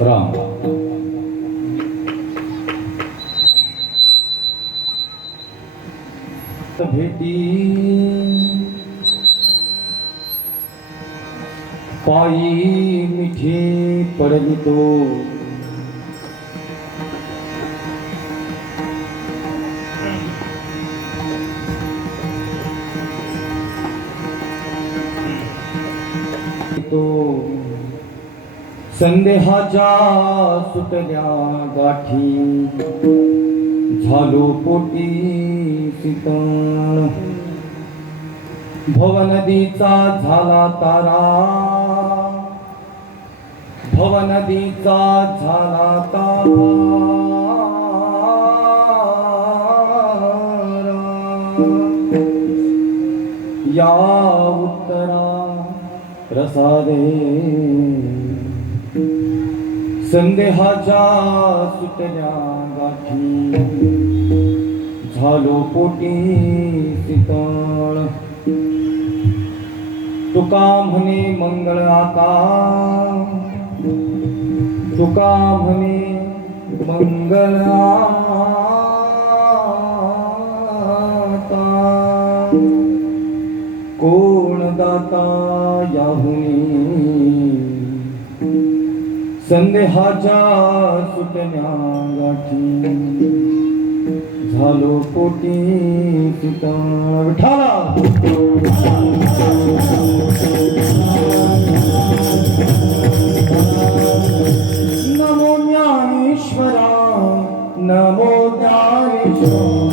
राम भेटी पायी मिठी पडली तो संदेहाच्या सुटल्या गाठी झालो पोटी शीतळ भवनदीचा झाला तारा भवनदीचा झाला तारा या उत्तरा प्रसादे संदेहाच्या सुटल्या गाठी झालो पोटी शीतळ तुका म्हणे मंगळ आता तुका म्हणे मंगळ आता कोण दाता याहुनी संदेहाच्या सुटल्या गाठी झालो पोटी शीतळ विठाला नमो ज्ञानेश्वरा नमो ज्ञानेश्वरा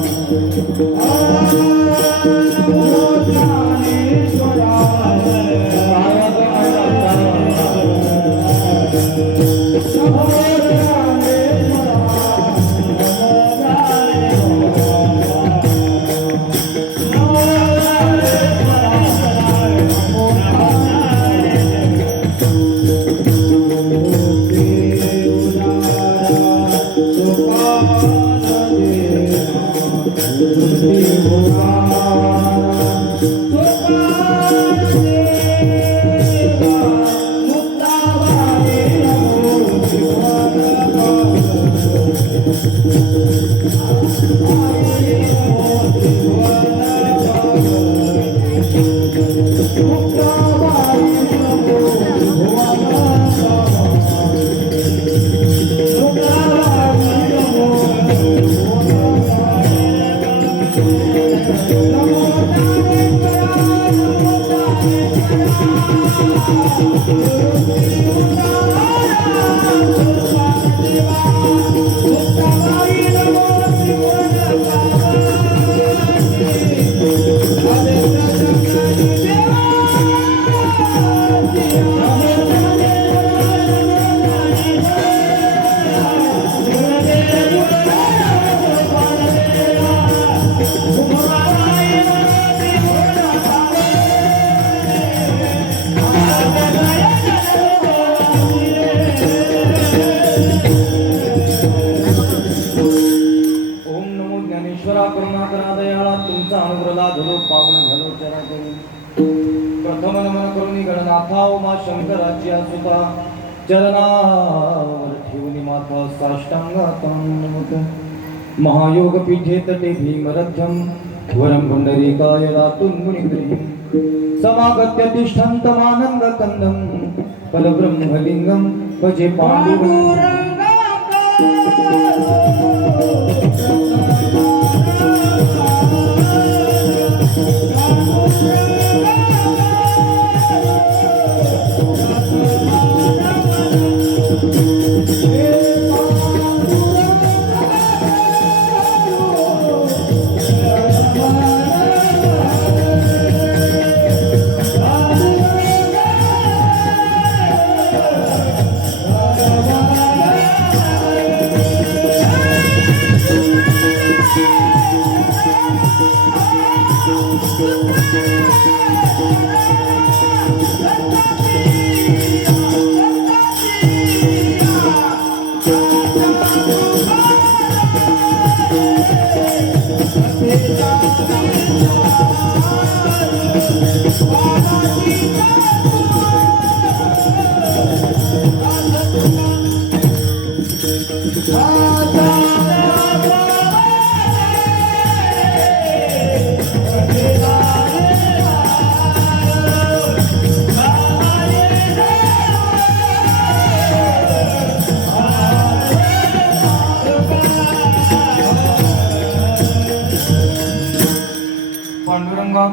तुमचा अनुग्रहाला धरो पावन घालो चरा प्रथम नमन करून गणनाथा उमा शंकराची सुता चरणावर ठेवून माथा साष्टांगात महायोग पीठे तटे भीमरथ्यम वरम पुंडरीकाय रातून मुनिग्रही समागत्य तिष्ठन्तमानंद कंदम परब्रह्मलिंगम भजे पांडुरंग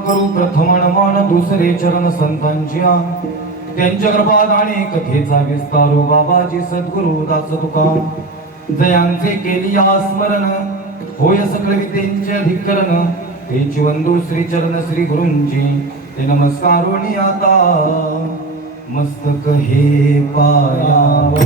करू प्रथम मान दुसरे चरण संतांच्या त्यांच्या कृपादाने कथेचा विस्तारू बाबाजी सद्गुरु दास तुका जयांचे केली स्मरण होय सकळ विद्येचे अधिकरण तेची वंदू श्री चरण श्री गुरूंची ते नमस्कारोनी आता मस्तक हे पायावर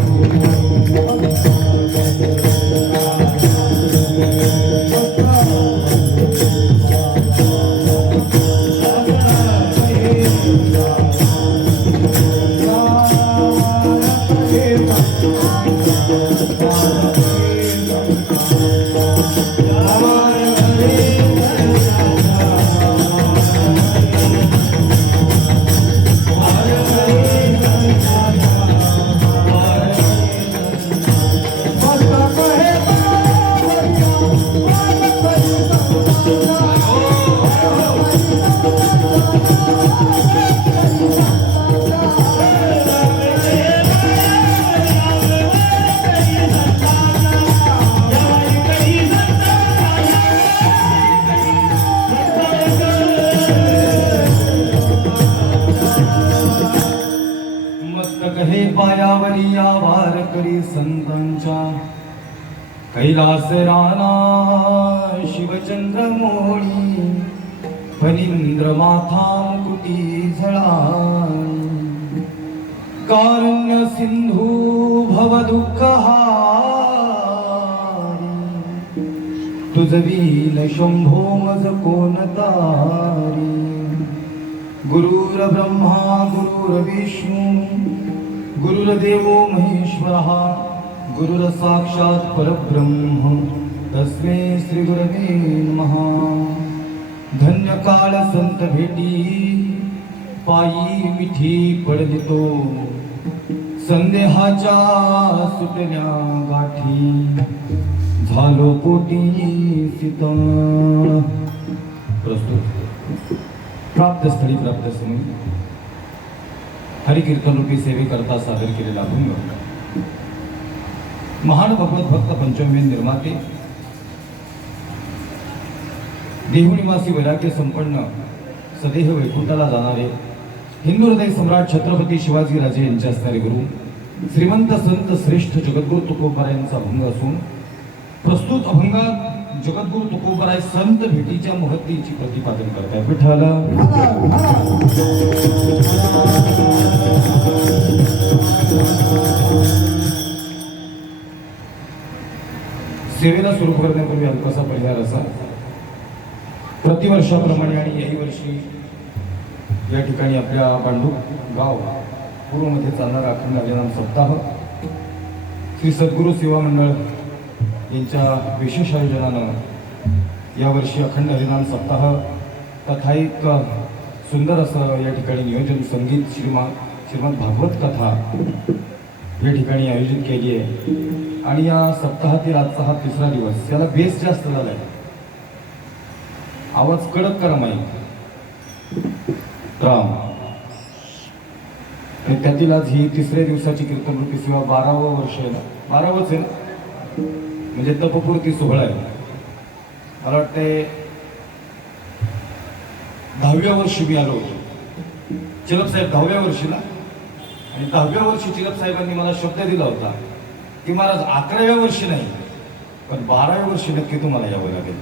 पायावरी या वारकरी संतांच्या कैलास राणा शिवचंद्र मोळी फणींद्र माथा मुकुटी झळा कारुण्य सिंधू भव दुःख तुझवीन शंभो मज कोण तारी गुरुर ब्रह्मा गुरुर विष्णू गुरुर्देवो महेश्वरः गुरुर साक्षात् परब्रह्म तस्मै श्री गुरवे नमः। धन्य काळ संत भेटी पायी मिठी पडली तो संदेहाच्या सुटल्या गाठी झालो पोटी शीतळ। प्रस्तुत प्राप्त स्थळी प्राप्त समय हरिकीर्तन रूपी सेवेकरता सादर केलेला अभंग महान भगवत भक्त पंचमी निर्माते देहनिवासी वैराग्य संपन्न सदेह वैकुंठाला जाणारे हिंदू हृदय सम्राट छत्रपती शिवाजी राजे यांचे असणारे गुरु श्रीमंत संत श्रेष्ठ जगद्गुरु तुकोबाराय यांचा अभंग असून प्रस्तुत अभंगात जगद्गुरु तुकोबाराय संत भेटीच्या महत्त्वाची प्रतिपादन करतात। विठ्ठल सेवेला सुरू करण्यापूर्वी अल्पसा परिहार असा प्रतिवर्षाप्रमाणे आणि याही वर्षी या ठिकाणी आपल्या पांडुप गाव पूर्वमध्ये चालणारा अखंड हरिनाम सप्ताह श्री सद्गुरू सेवा मंडळ यांच्या विशेष आयोजनानं यावर्षी अखंड हरिनाम सप्ताह तथा एक सुंदर असं या ठिकाणी नियोजन संगीत श्रीमद भागवत कथा या ठिकाणी आयोजित केली आहे आणि या सप्ताहातील आजचा हा तिसरा दिवस याला बेस जास्त झाला आहे। आवाज कडक करा माईक राम आणि त्यातील आज ही तिसऱ्या दिवसाची कीर्तन रूपी सेवा 12वं वर्ष आहे ना 12वंच आहे ना म्हणजे तपपूर्ती सोहळा आहे। मला वाटते 10व्या वर्षी मी आलो होतो चिलप साहेब 10व्या वर्षीला आणि 10व्या वर्षी चिलप साहेबांनी मला शब्द दिला होता की महाराज 11व्या वर्षी नाही पण 12व्या वर्षी नक्की तुम्हाला यावं लागेल।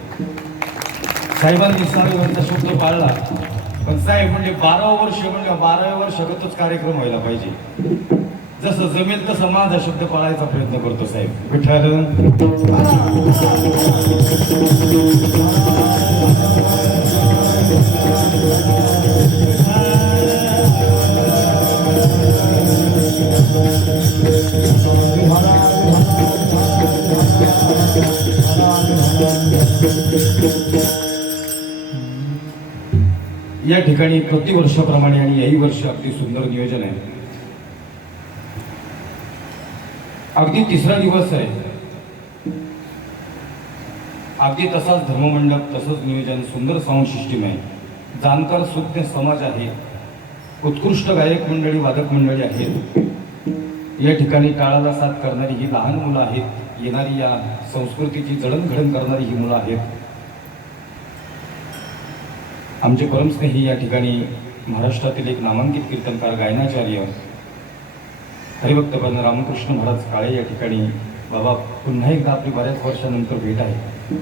साहेबांनी साहेबांचा शब्द पाळला पण साहेब म्हणजे 12वं वर्ष म्हणजे 12व्या वर्षागतच कार्यक्रम व्हायला पाहिजे। जसं जमेल तसं माझा शब्द पाळायचा प्रयत्न करतो साहेब। विठ्ठल या ठिकाणी प्रतिवर्षाप्रमाणे आणि याही वर्षी अगदी सुंदर नियोजन आहे। अगदी तिसरा दिवस आहे, अगदी तसाच धर्ममंडप तसंच नियोजन सुंदर साऊंड सिस्टीम आहे, जाणकार सुज्ञ समाज आहे, उत्कृष्ट गायक मंडळी वादक मंडळी आहेत। या ठिकाणी टाळाला साथ करणारी ही लहान मुलं आहेत, येणारी या संस्कृतीची जडणघडण करणारी ही मुलं आहेत। आमचे परमस्नेही या ठिकाणी महाराष्ट्रातील एक नामांकित कीर्तनकार गायनाचार्य हरिभक्तपद रामकृष्ण महाराज काळे या ठिकाणी बाबा पुन्हा एकदा आपली बऱ्याच वर्षानंतर भेट आहे.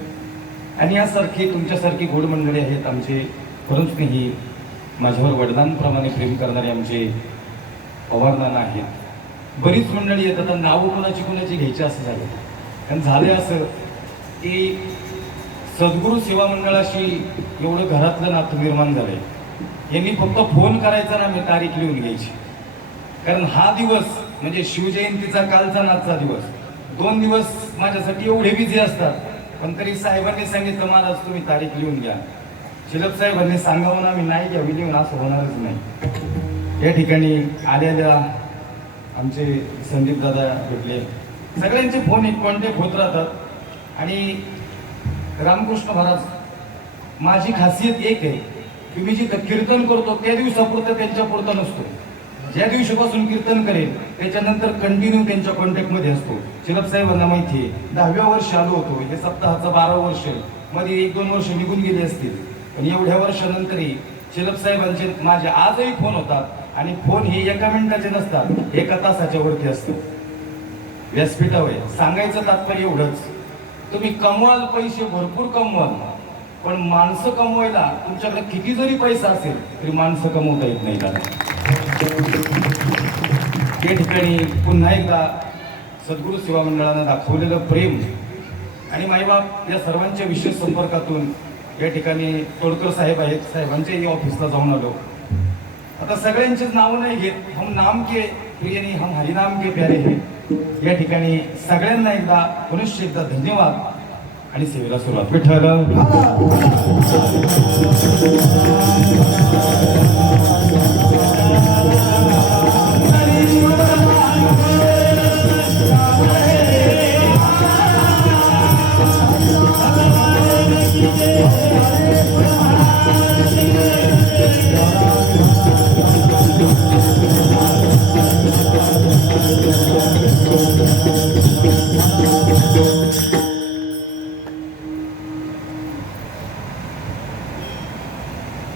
आणि यासारखी तुमच्यासारखी गोड मंडळी आहेत आमचे परमस्नेही, माझ्यावर वडिलांप्रमाणे प्रेम करणारे आमचे पवारनाना आहेत. बरीच मंडळी येतात, नावं कोणाची घ्यायची असं झालं. कारण झाले असं की सद्गुरू सेवा मंडळाशी एवढं घरातलं नातं निर्माण झालंय. यांनी फक्त फोन करायचा ना, मी तारीख लिहून घ्यायची. कारण हा दिवस म्हणजे शिवजयंतीचा कालचा नाचचा दिवस, 2 दिवस माझ्यासाठी एवढे बिझी असतात. पण तरी साहेबांनी सांगितलं महाराज तुम्ही तारीख लिहून घ्या. शिलप साहेबांनी सांगावं ना, मी नाही घ्यावी लिहून, असं होणारच नाही. या ठिकाणी आलेल्या आमचे संदीप दादा भेटले, सगळ्यांचे फोन एक कॉन्टॅक्ट होत राहतात. आणि रामकृष्ण महाराज, माझी खासियत एक आहे की मी जिथं कीर्तन करतो त्या दिवसापुरतं त्यांच्यापुरतं नसतो. ज्या दिवशीपासून कीर्तन करेल त्याच्यानंतर कंटिन्यू त्यांच्या कॉन्टॅक्टमध्ये असतो. शिलप साहेबांना माहिती आहे, 10व्या वर्षी आलो होतो. हे सप्ताहाचं 12 वर्ष, मध्ये 1-2 वर्ष निघून गेली असतील. पण एवढ्या वर्षानंतरही शिलप साहेबांचे माझे आजही फोन होतात. आणि फोन हे 1 मिनिटाचे नसतात, 1 तासाच्या वरती असतात. व्यासपीठावर सांगायचं तात्पर्य एवढंच, तुम्ही कमवाल, पैसे भरपूर कमवाल, पण माणसं कमवायला तुमच्याकडे किती जरी पैसा असेल तरी माणसं कमवता येत नाही. या ठिकाणी पुन्हा एकदा सद्गुरू सेवा मंडळानं दाखवलेलं प्रेम आणि माईबाप या सर्वांच्या विशेष संपर्कातून या ठिकाणी तोडकर साहेब आहेत, साहेबांच्याही ऑफिसला जाऊन आलो. आता सगळ्यांचीच नावं नाही घेत, हम नाम के प्रियनी हम हरिनाम के प्यारे हे. या ठिकाणी सगळ्यांना एकदा पुनश्च एकदा धन्यवाद आणि सेवेला सुरुवात. विठ्ठल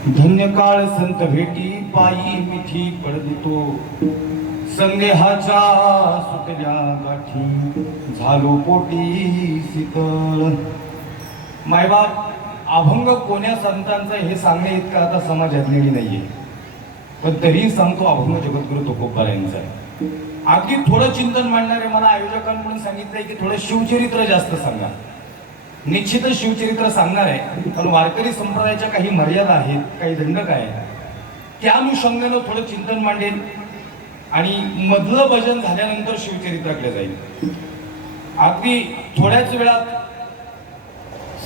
धन्य काळ संत भेटी पायी मिठी पडतो. संदेहाच्या सुटल्या गाठी झालो पोटी शीतळ. मायबाप, अभंग कोण्या संतांचा हे सांगणे इतका आता समाज ज्ञानी नाहीये, पण तरीही सांगतो अभंग जगद्गुरु तुकोबारायांचा आहे. अगदी थोडं चिंतन मांडणारे मला आयोजकांकडून सांगितलंय की थोडं शिवचरित्र जास्त सांगा. निश्चितच शिवचरित्र सांगणार आहे, पण वारकरी संप्रदायाच्या काही मर्यादा आहेत, काही दंडक आहे. त्या अनुषंगानं थोडं चिंतन मांडेल आणि मधलं भजन झाल्यानंतर शिवचरित्राकडे जाईल. अगदी थोड्याच वेळात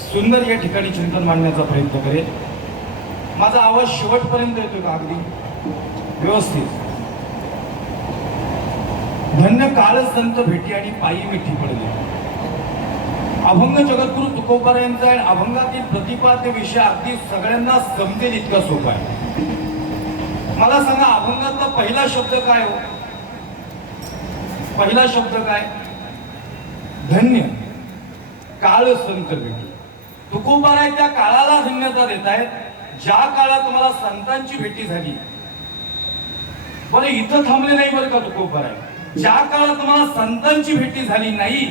सुंदर या ठिकाणी चिंतन मांडण्याचा प्रयत्न करेल. माझा आवाज शेवटपर्यंत येतोय का? अगदी व्यवस्थित. धन्य काळ संत भेटी आणि पायी मिठी पडली. अभंग जगद्गुरु तुकोबारायांचा आहे. अभंगातील प्रतिपाद्य विषय अगदी सगळ्यांना समजेल इतका सोपा आहे. मला सांगा, अभंगातला पहिला शब्द काय हो? पहिला शब्द काय? धन्य काळ संत भेटी. तुकोबाराय त्या काळाला धन्यता देत आहेत ज्या काळात तुम्हाला संतांची भेटी झाली. बरं, इथं थांबले नाही बरं का तुकोबाराय. ज्या काळात तुम्हाला संतांची भेटी झाली नाही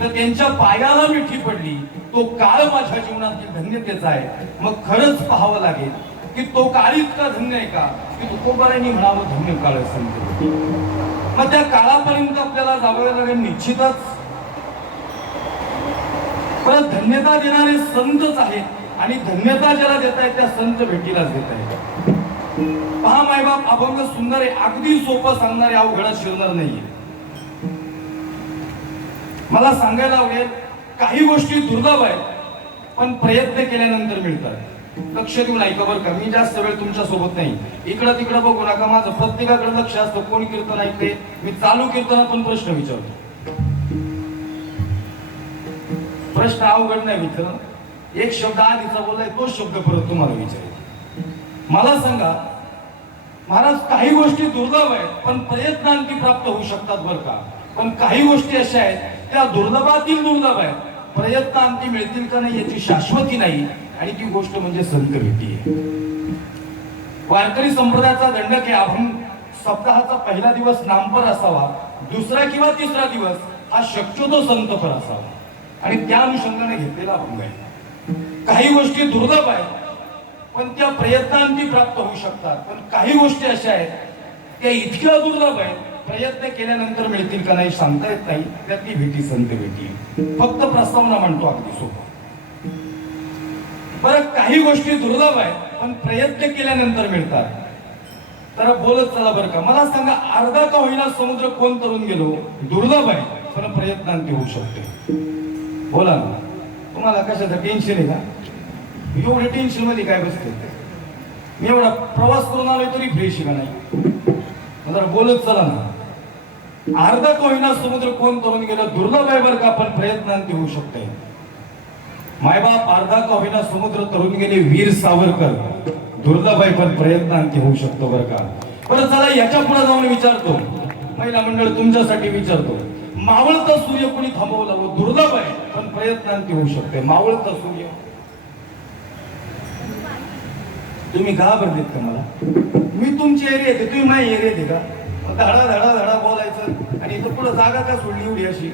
तर त्यांच्या पायाला मिठी पडली, तो काळ माझ्या जीवनातील धन्यतेचा आहे. मग खरंच पाहावं लागेल की तो काळ इतका धन्य आहे का की तुकोबारायांनी म्हणावं धन्य काळ संत भेटी. मग त्या काळापर्यंत आपल्याला जावं लागेल निश्चितच. परत धन्यता देणारे संतच आहेत आणि धन्यता ज्याला देत आहेत त्या संत भेटीलाच देत आहेत. पहा मायबाप, अभंग सुंदर आहे, अगदी सोपं सांगणारे अवघडात शिरणार नाहीये. मला सांगायला आवडेल, काही गोष्टी दुर्लभ आहेत पण प्रयत्न केल्यानंतर मिळतात. लक्ष देऊन ऐका बरं का, मी जास्त वेळ तुमच्या सोबत नाही. इकडं तिकडं बघू नका, माझं प्रत्येकाकडे लक्ष असतं. कोण कीर्तन ऐकते, मी चालू कीर्तनातून प्रश्न विचारतो. प्रश्न अवघड नाही मित्र. एक शब्द आधीचा बोललाय तोच शब्द परत तुम्हाला विचारेल. मला सांगा महाराज, काही गोष्टी दुर्लभ आहेत पण प्रयत्नांती प्राप्त होऊ शकतात बरं का. पण काही गोष्टी अशा आहेत त्या दुर्लभातील दुर्लभ आहेत प्रयत्न अंती मिळतील का नाही याची शाश्वती नाही. आणि ती गोष्ट म्हणजे संत भेटी आहे. वारकरी संप्रदायाचा दंडक आहे अभंग सप्ताहाचा पहिला दिवस नामपर असावा, दुसरा किंवा तिसरा दिवस हा शक्यतो संतपर असावा आणि त्या अनुषंगाने घेतलेला अभंग आहे. काही गोष्टी दुर्लभ आहेत पण त्या प्रयत्नांती प्राप्त होऊ शकतात. पण काही गोष्टी अशा आहेत त्या इतक्या दुर्लभ आहेत प्रयत्न केल्यानंतर मिळतील का नाही सांगता येत नाही. त्यातली भेटी संत भेटी. फक्त प्रस्तावना म्हणतो अगदी सोपं. बरं काही गोष्टी दुर्लभ आहेत पण प्रयत्न केल्यानंतर मिळतात. तर बोलत चला बरं का. मला सांगा अर्धा का होईना समुद्र कोण तरून गेलो दुर्लभ आहे पण प्रयत्नांती होऊ शकते. बोला ना तुम्हाला कशाचं टेन्शन आहे का? एवढे टेन्शन मध्ये काय बसते? मी एवढा प्रवास करून आलोय तरी फ्रेश का नाही? जरा बोलत चला ना. अर्धा का होईना समुद्र कोण तरून गेलं दुर्लभ आहे बरं का पण प्रयत्नांती होऊ शकते. मायबाप अर्धा का होईना समुद्र तरून गेले वीर सावरकर दुर्लभ आहे पण प्रयत्नांती होऊ शकतो बरं का. बरं चला याच्या पुढे जाऊन विचारतो महिला मंडळ तुमच्यासाठी विचारतो. मावळता सूर्य कोणी थांबवला दुर्लभ आहे पण प्रयत्नांती होऊ शकते. मावळता सूर्य तुम्ही घाबरलेत का मला? मी तुमची एरिया येते तुम्ही माझी एरिया येते का? धडा धडा धडा बोलायचं आणि इथं पुढे जागा का सोडली एवढी अशी?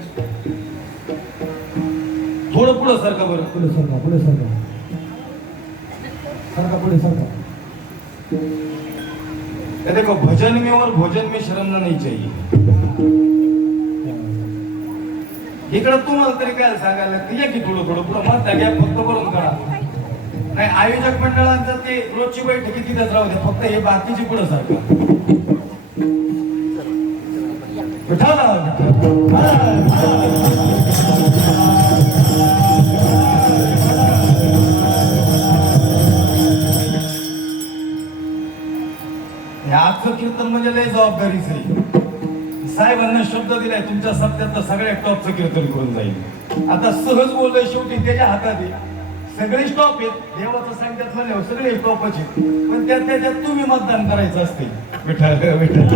थोडं पुढं सरका बरं. पुढे सरका पुढे सरका सरका पुढे सरका. देखो भजन में और भोजन में शर्म नहीं चाहिए. इकडं तुम्हाला तरी काय सांगायला लागतं या की थोडं थोडं पुढं मत घ्या फक्त करून करा. नाही आयोजक मंडळांचं ते रोजची बैठकी तिथेच राहू द्या फक्त हे बाकीची पुढं सारखं. आजचं कीर्तन म्हणजे लय जबाबदारीच आहे. साहेबांना शब्द दिलाय तुमच्या सप्त्यात सगळ्या टॉपचं कीर्तन करून जाईल. आता सहज बोललोय शेवटी त्याच्या हातात आहे. सगळे स्टॉप आहेत देवाचं सांगतात म्हणल्यावर सगळे स्टॉपच आहेत पण त्याच्यात तुम्ही मतदान करायचं असते. विठ्ठल विठ्ठल.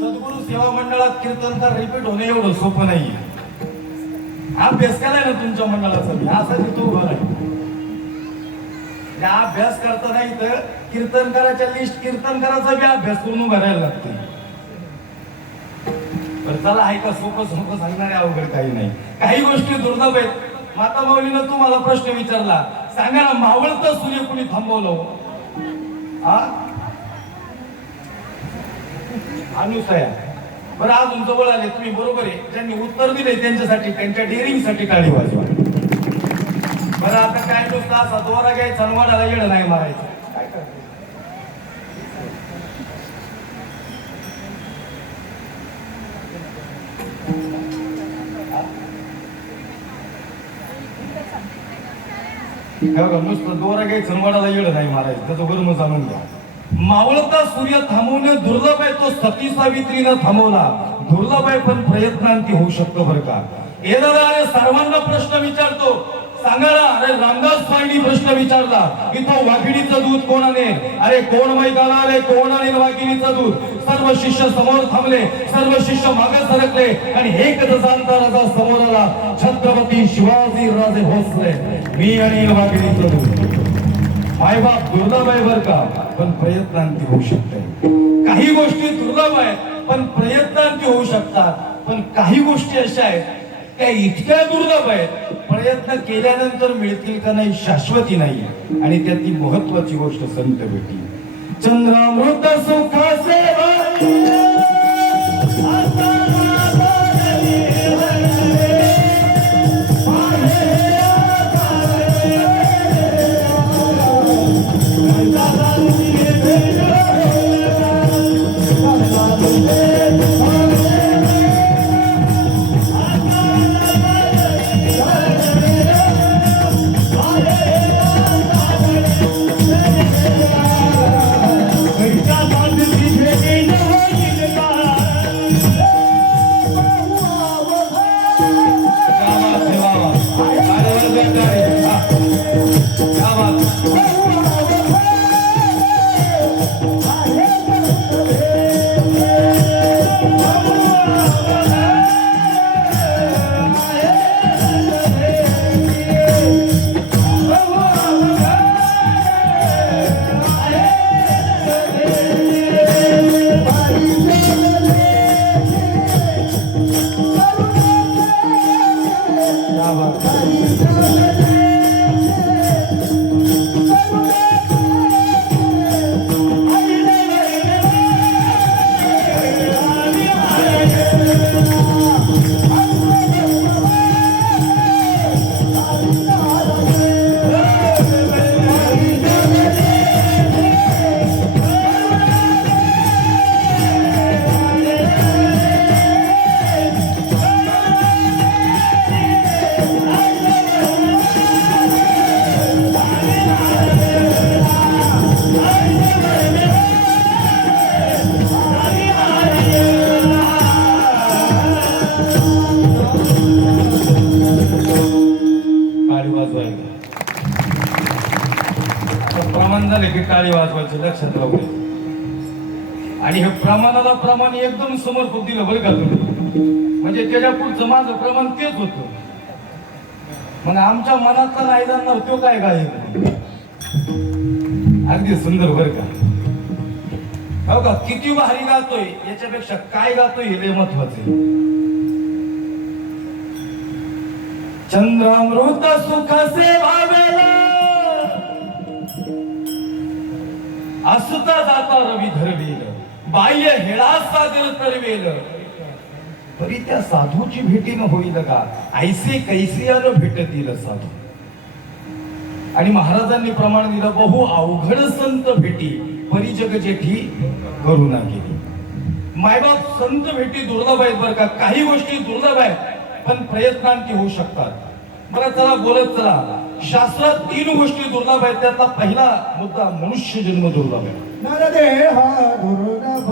सद्गुरू सेवा मंडळात कीर्तन तर रिपीट होणे एवढं सोपं नाही. अभ्यास केलाय ना तुमच्या मंडळाचा असा तू उभा आहे. अभ्यास करता नाही तर कीर्तन करायच्या लिस्ट कीर्तन करायचा बी अभ्यास करून उभा राहायला लागते. तर चला ऐका सोपं सोपं सांगणारे अवघड काही नाही. काही गोष्टी दुर्लभ आहेत. माता माऊलीनं तुम्हाला प्रश्न विचारला सांगा ना मावळता सूर्य कुणी थांबवलं? अनुसया. बरं अजून जवळ आले तुम्ही बरोबर आहे. ज्यांनी उत्तर दिले त्यांच्यासाठी त्यांच्या डेअरिंग साठी टाळी वाजवा. बरं आता काय नुसतं असा दोरा घ्यायचा आणि वडाला येणं नाही मारायचं. काय करते नुसतं दोरा घ्यायचं आणि वडाला येणं नाही मारायचं. त्याचं बरं मग जाणून घ्या. मावळता सूर्य थांबवणे दुर्लभ आहे तो सती सावित्रीनं थांबवला. दुर्लभ आहे पण प्रयत्नांती होऊ शकतो बरं का. येणारा अरे सर्वांना प्रश्न विचारतो सांगा ना. अरे रामदास स्वामींनी प्रश्न विचारला इथं वाघिणीचं दूध कोणाने? अरे कोण मैदाना आले कोणाने वाघिणीचं दूध? सर्व शिष्य समोर थांबले सर्व शिष्य मागे सरकले आणि एक जाणता राजा समोर आला छत्रपती शिवाजी राजे भोसले. मी आणि वाघिणीचं दूध. मायबाप दुर्लभ आहे बर का पण प्रयत्नांती होऊ शकते. काही गोष्टी दुर्लभ आहेत पण प्रयत्नांती होऊ शकतात. पण काही गोष्टी अशा आहेत त्या इतक्या दुर्लभ आहेत प्रयत्न केल्यानंतर मिळतील का नाही शाश्वती नाही. आणि त्यातली महत्वाची गोष्ट संत भेटी. चंद्रामृत सुखाचे प्रमाण झाले की टाळी वाजवायचे लक्षात राहू दे. आणि हे प्रमाणाला प्रमाण एकदम समर्पक दिलं बरं का तुम्ही, म्हणजे त्याच्या पुढचं माझं प्रमाण तेच होतं. मग आमच्या मनातला नाही जाणार तो काय गाय अगदी सुंदर बरं का. हो का, किती भारी गातोय याच्यापेक्षा काय गातोय हे लय महत्वाचे. चंद्रामृत सुख से भावेला असता जाता रवी धरवेल, बाह्य हेळा सागर तरवेल, तरी त्या साधूची भेटीनं होईल का ऐसे कैसियानं भेटतील साधू. आणि महाराजांनी प्रमाण दिलं, बहु अवघड संत भेटी परिजग जेठी करुणा केली. मायबाप संत भेटी दुर्लभ आहेत बरं का, काही गोष्टी दुर्लभ आहेत पण प्रयत्नांती होऊ शकतात. बरं चला बोलत चला, शास्त्रात 3 गोष्टी दुर्लभ आहेत, त्यातला पहिला मुद्दा मनुष्य जन्म दुर्लभ आहे. नरदेह दुर्लभ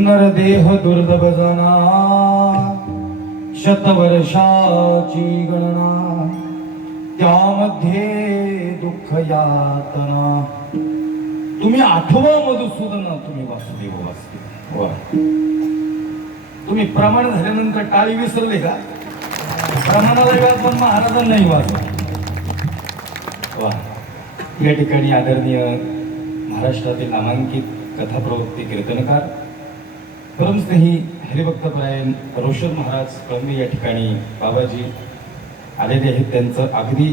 नरदेह दुर्लभ जना, शतवर्षाची गणना, त्यामध्ये दुःख यातना. तुम्ही आठवा मधुसूदन, तुम्ही वासुदेव वासुदेव. वा, तुम्ही प्रमाण झाल्यानंतर टाळी विसरले का? प्रमाणाला वाज पण महाराजांनाही वाजवा. वा, या ठिकाणी आदरणीय महाराष्ट्रातील नामांकित कथा प्रवृत्ती कीर्तनकार परमस्नेही हरिभक्तपरायण रोशन महाराज कळंबी या ठिकाणी बाबाजी आलेले आहेत. त्यांचं अगदी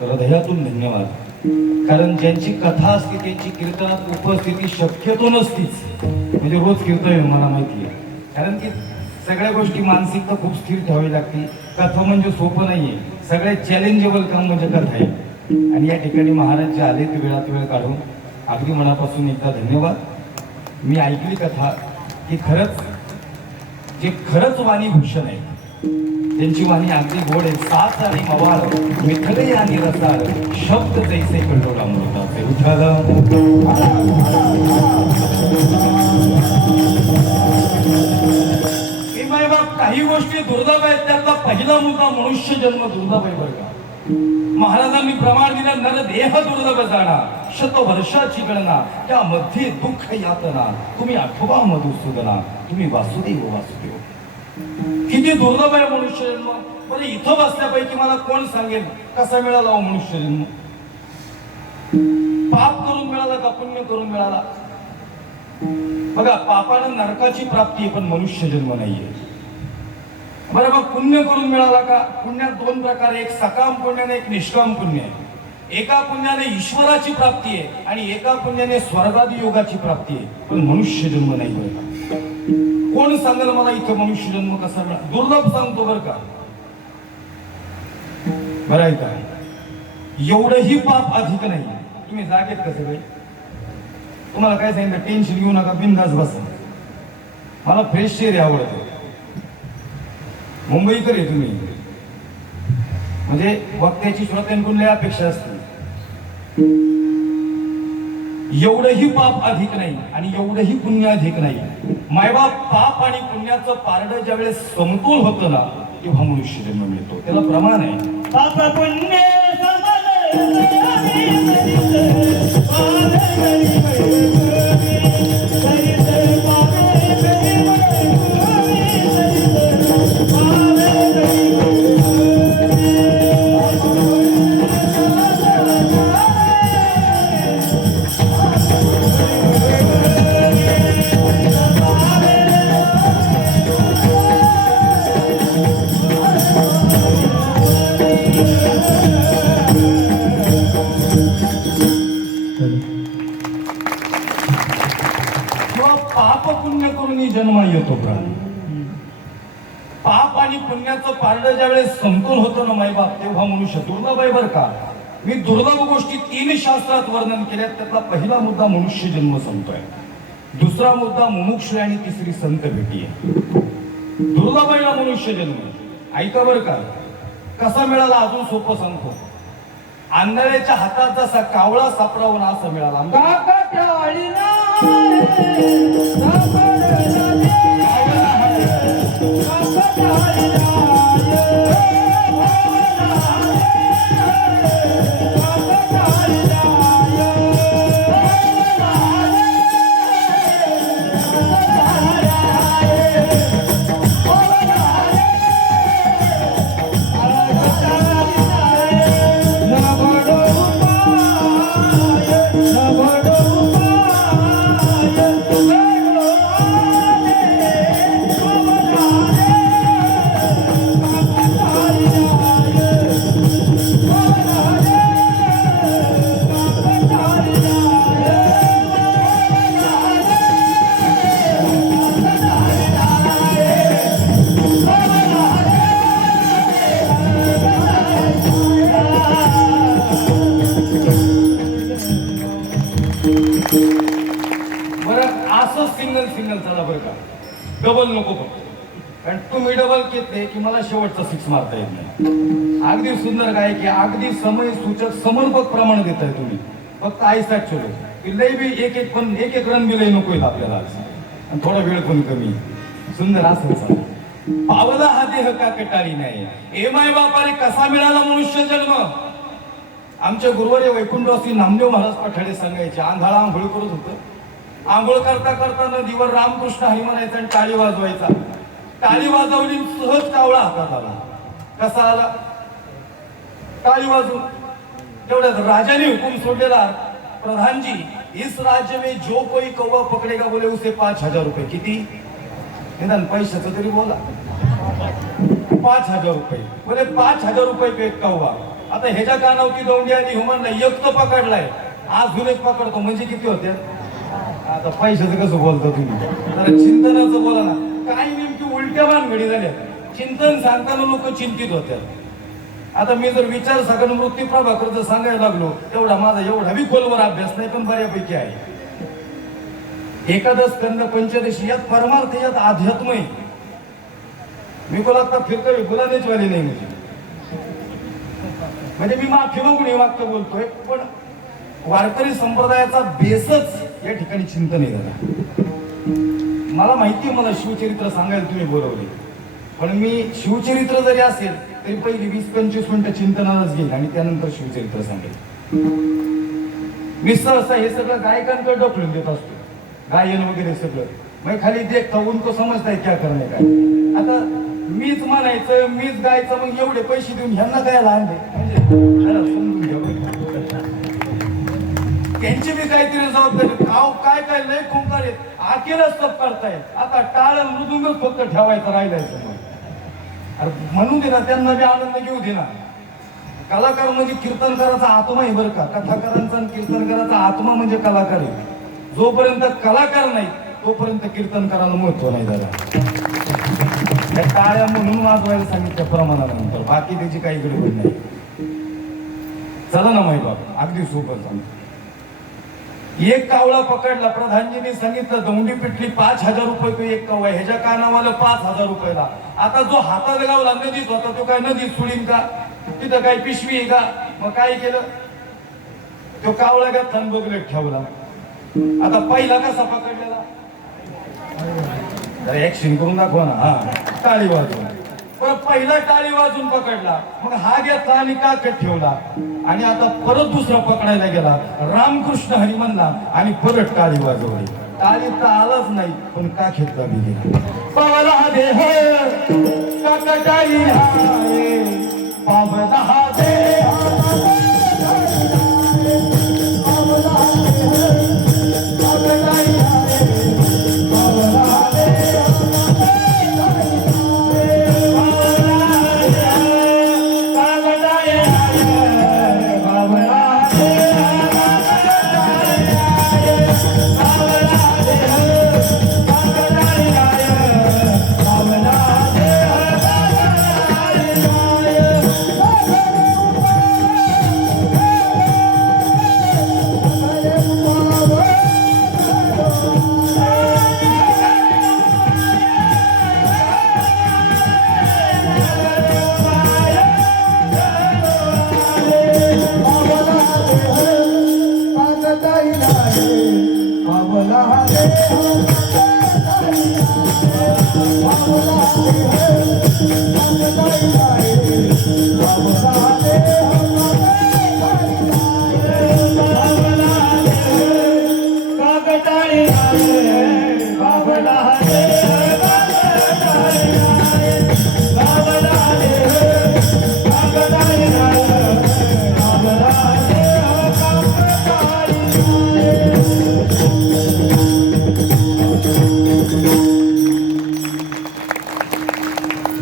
हृदयातून धन्यवाद. कारण ज्यांची कथा असते त्यांची कीर्तनात उपस्थिती शक्यतो नसतीच. म्हणजे रोज कीर्तन मला माहिती आहे, कारण की सगळ्या गोष्टी मानसिकता खूप स्थिर ठेवावी लागते. कथा म्हणजे सोपं नाहीये, सगळ्यात चॅलेंजेबल काम म्हणजे कथा आहे. आणि या ठिकाणी महाराज जे आले ते वेळात वेळ काढून अगदी मनापासून एकदा धन्यवाद. मी ऐकली कथा की खरंच वाणी भूषण आहे. त्यांची वाणी अगदी गोड आहे. साथ आणि मवाळ मिथले आणि रसाळ शब्द जैसे कठोर अमृताचे उठाल. बाप काही गोष्टी दुर्लभ आहेत, त्यातला पहिला मुद्दा मनुष्य जन्म दुर्लभ आहे बरं का. महाराजांनी प्रमाण दिलं, नर देह दुर्लभ जाणा, शतवर्षाची गणना, त्यामध्ये दुःख यातना, तुम्ही आठवा मधुसूदना, तुम्ही वासुदेव वासुदेव. किती दुर्लभ आहे मनुष्य जन्म. बरं इथं बसल्यापैकी मला कोण सांगेल कसा मिळाला हो मनुष्य जन्म? पाप करून मिळाला का पुण्य करून मिळाला? बघा, पापानं नरकाची प्राप्ती आहे पण मनुष्य जन्म नाहीये. बरं मग पुण्य करून मिळाला का? पुण्यात 2 प्रकार, एक सकाम पुण्य आणि एक निष्काम पुण्य आहे. एका पुण्याने ईश्वराची प्राप्ती आहे आणि एका पुण्याने स्वर्गादी योगाची प्राप्ती आहे, पण मनुष्य जन्म नाही बरं का. कोण सांगेल मला इथं मनुष्य जन्म कसा मिळाला? दुर्लभ सांगतो बरं का. बरं आहे का? एवढंही पाप अधिक नाही. तुम्ही जागेत कसे बाई? तुम्हाला काय सांगितलं? टेन्शन घेऊ नका, बिंदास बसा. मला फ्रेश एअर आवडतं. मुंबईकर आहे तुम्ही, म्हणजे वक्त्याची श्रोत्यांकडून लय अपेक्षा असते. एवढंही पाप अधिक नाही आणि एवढंही पुण्य अधिक नाही. मायबाप पाप आणि पुण्याचं पारडं ज्यावेळेस समतोल होतं ना, तेव्हा मनुष्य जन्म मिळतो. त्याला प्रमाण आहे. पाप पुण्य पाप पुण्य करून जन्म येतो प्राणी. पाप आणि पुण्याचं पारडं ज्यावेळेस समतोल होतं ना मायबाप, तेव्हा मनुष्य दुर्लभ आहे बरं का. मी दुर्लभ गोष्टी 3 शास्त्रात वर्णन केल्यात. त्यातला पहिला मुद्दा मनुष्य जन्म सांगतोय, दुसरा मुद्दा मुमुक्षु आणि तिसरी संत भेटी आहे. दुर्लभ आहे ना मनुष्य जन्म. ऐका बरं का, कसा मिळाला अजून सोपं सांगतो. आंधळ्याच्या हातात जसा कावळा सापडावून असं मिळाला. सिंगल सिंगल चला बरं का, डबल नको फक्त. कारण तुम्ही डबल घेतले की मला शेवटचा 6 मारता येत नाही. अगदी सुंदर काय की अगदी समय सूचक समर्पक प्रमाण देताय तुम्ही. फक्त आयसाच चलो की लय बी एक एक रन बी लय नको आपल्याला आज, आणि थोडा वेळ पण कमी. सुंदर असं चालू. पावला हा देह का कटाळी नाही. ए माय बापाने कसा मिळाला मनुष्य जन्म? आमच्या गुरुवारी वैकुंठवासी नामदेव महाराज पठाडे सांगायचे, आंधळा आंघोळ करत होतं. आंघोळ करता करता नदीवर रामकृष्ण हरी म्हणायचा आणि टाळी वाजवायचा. टाळी वाजवली, सहज कावळा हातात आला. कसा आला? टाळी वाजवून. तेवढ्यात राजाने हुकूम सोडलेला, प्रधान जी इस राज्य में जो कोई कौवा पकडेगा बोले उसे 5,000 रुपये. किती? निदान पैशाचं तरी बोला. 5,000 रुपये बोले 5,000 रुपये पे कौवा. आता ह्याच्या कानावती दोंडी आणि हुमानला एक तर पकडलाय, अजून एक पकडतो म्हणजे किती होते? आता पैशाचं कसं बोलता तुम्ही? जरा चिंतनाचं बोला ना. काय नेमकी उलट्या भानगडी झाल्या. चिंतन सांगताना लोक चिंतित होत्या. आता मी जर विचार सागर मृत्यू प्रभाकर सांगायला लागलो, तेवढा माझा एवढा बी खोलवर अभ्यास नाही, पण बऱ्यापैकी आहे. एकादश स्कंद पंचदशी यात परमार्थ, यात अध्यात्म आहे. मी बोला आता फिरतोय गुलानेच वाली नाही म्हणजे मी माफी मागून हे वाक्य बोलतोय, पण वारकरी संप्रदायाचा बेसच या ठिकाणी चिंतन आहे झाला. मला माहिती आहे, मला शिवचरित्र सांगायला तुम्ही बोलवले, पण मी शिवचरित्र जरी असेल तरी पहिली 20-25 मिनिटं चिंतनालाच घेईल आणि त्यानंतर शिवचरित्र सांगेल. मी सहसा हे सगळं गायकांकडे ढकलून देत असतो, गायन वगैरे सगळं. मग खाली देखता उनको समजताय क्या करणे काय. आता मीच म्हणायचं, मीच गायचं, मग एवढे पैसे देऊन ह्यांना काय लहान म्हणजे समजून घ्या. त्यांची बी काहीतरी जबाबदारी. काय काय लय खुंकार आहेत, आकेलाच सब करतायत. आता टाळ मृदुंगच फक्त ठेवायचं राहिलाय. अरे म्हणून दे ना, त्यांना बी आनंद घेऊ दे ना. कलाकार म्हणजे कीर्तनकाराचा आत्मा आहे बरं का. कथाकारांचा आणि कीर्तनकाराचा आत्मा म्हणजे कलाकार आहे. जोपर्यंत कलाकार नाही तोपर्यंत कीर्तनकाराला महत्व नाही दादा. त्या टाळ्या म्हणून वाजवायला सांगितल्या प्रमाणानंतर, बाकी त्याची काही गडबड नाही. चला ना माई बाप, अगदी सोपं सांगतो. एक कावळा पकडला, प्रधानजींनी सांगितलं दौंडी पिटली 5,000 रुपये तो एक कावळा, ह्याच्या कानावाला 5,000 रुपयाला. आता जो हातात गावला नदीत होता तो काय नदीत सोडीन का? तिथं काय पिशवी आहे का? मग काय केलं, तो कावळा का थन बघले ठेवला. आता पहिला कसा पकडलेला, ऍक्शन करून दाखवा ना. हा, टाळी वाजवून. परत पहिला टाळी वाजून पकडला, मग हा घेतला आणि काकत ठेवला. आणि आता परत दुसरा पकडायला गेला, रामकृष्ण हरी म्हणला आणि परत टाळी वाजवली. टाळी तर आलाच नाही, पण का घेतला मी गेला. पावला हा देह काका टाळी हाय, पावला हा देह पावला हा देह काका टाळी हाय, पावला हा देह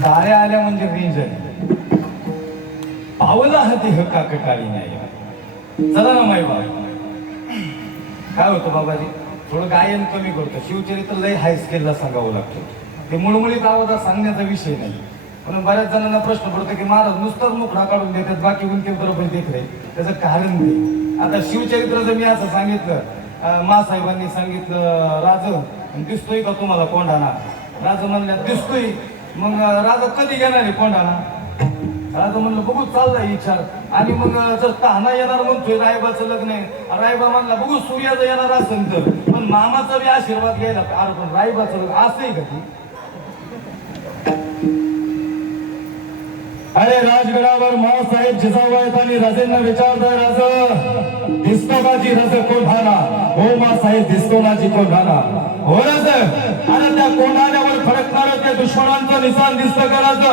ताऱ्या आल्या म्हणजे रेंज आहे. पावला हा देह काकटाळी नाही. चला ना माई बाबा, काय होतं बाबाजी, थोडं गायन कमी करतो. शिवचरित्र लय हाय स्केलला सांगावं लागतं. ते मुळमुळीत आवाजात सांगण्याचा विषय नाही. म्हणून बऱ्याच जणांना प्रश्न पडतो की महाराज नुसताच मुखडा काढून देतात, बाकी उनके बरोबर देत नाही. त्याचं कारण ते, आता शिवचरित्र जर मी असं सांगितलं, मासाहेबांनी सांगितलं राज दिसतोय का तुम्हाला कोंढाणा? राजा म्हणल्या दिसतोय. मग राजा कधी घेणार आहे कोंढाणा? राजा म्हणलं बघू चाललाय विचार. आणि मग जर तहाना येणार म्हणतोय, रायबाचं लग्न आहे, रायबा म्हणला बघू सूर्याचं येणार असेल तर, पण मामाचा बी आशीर्वाद घ्यायला. अरे पण रायबाचं लग्न असं आहे का ती? अरे राजगडावर मासाहेब जिजावत आणि राजेंना विचारतोय, राज दिसतो का जी रज कोंढाणा? हो मासाहेब दिसतो ना जी कोंढाणा. हो राज, अरे त्या कोंढाण्यावर फडकणार त्या दुश्मनांचं निशाण दिसतं का राज?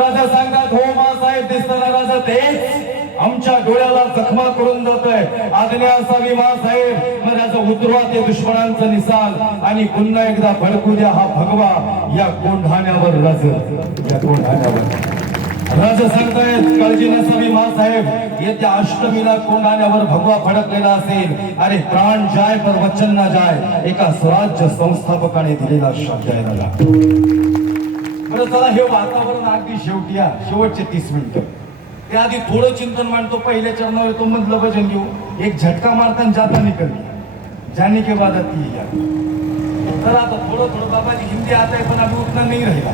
राजा सांगतात हो मासाहेब दिसतं ना राजा, तेच आमच्या डोळ्याला जखमा करून जातोय. आज्ञा असावी मासाहेब, मग राजा उतरवा ते दुश्मनांचं निशाण आणि पुन्हा एकदा फडकू द्या हा भगवा या कोंढाण्यावर. राज या कोंढाण्यावर राजा सांगतायत काळजी नसावी मासाहेब, येत्या अष्टमीला कोंढाण्यावर भगवा फडकलेला असेल. अरे प्राण जाय पर वचन ना जाय, एका स्वराज्य संस्थापकाने दिलेला शब्द आहे दादा. बरं चला, हे वातावरण अगदी शेवटी या शेवटचे 30 मिनिटं. त्याआधी थोडं चिंतन मांडतो. पहिल्या चरणावर तो मधलं भजन घेऊ. एक झटका मारताना जाता निकल जाने के बाद आती है. तर आता थोडं थोडं बाबाजी हिंदी आता आहे, पण अभी उतना नाही राहिला.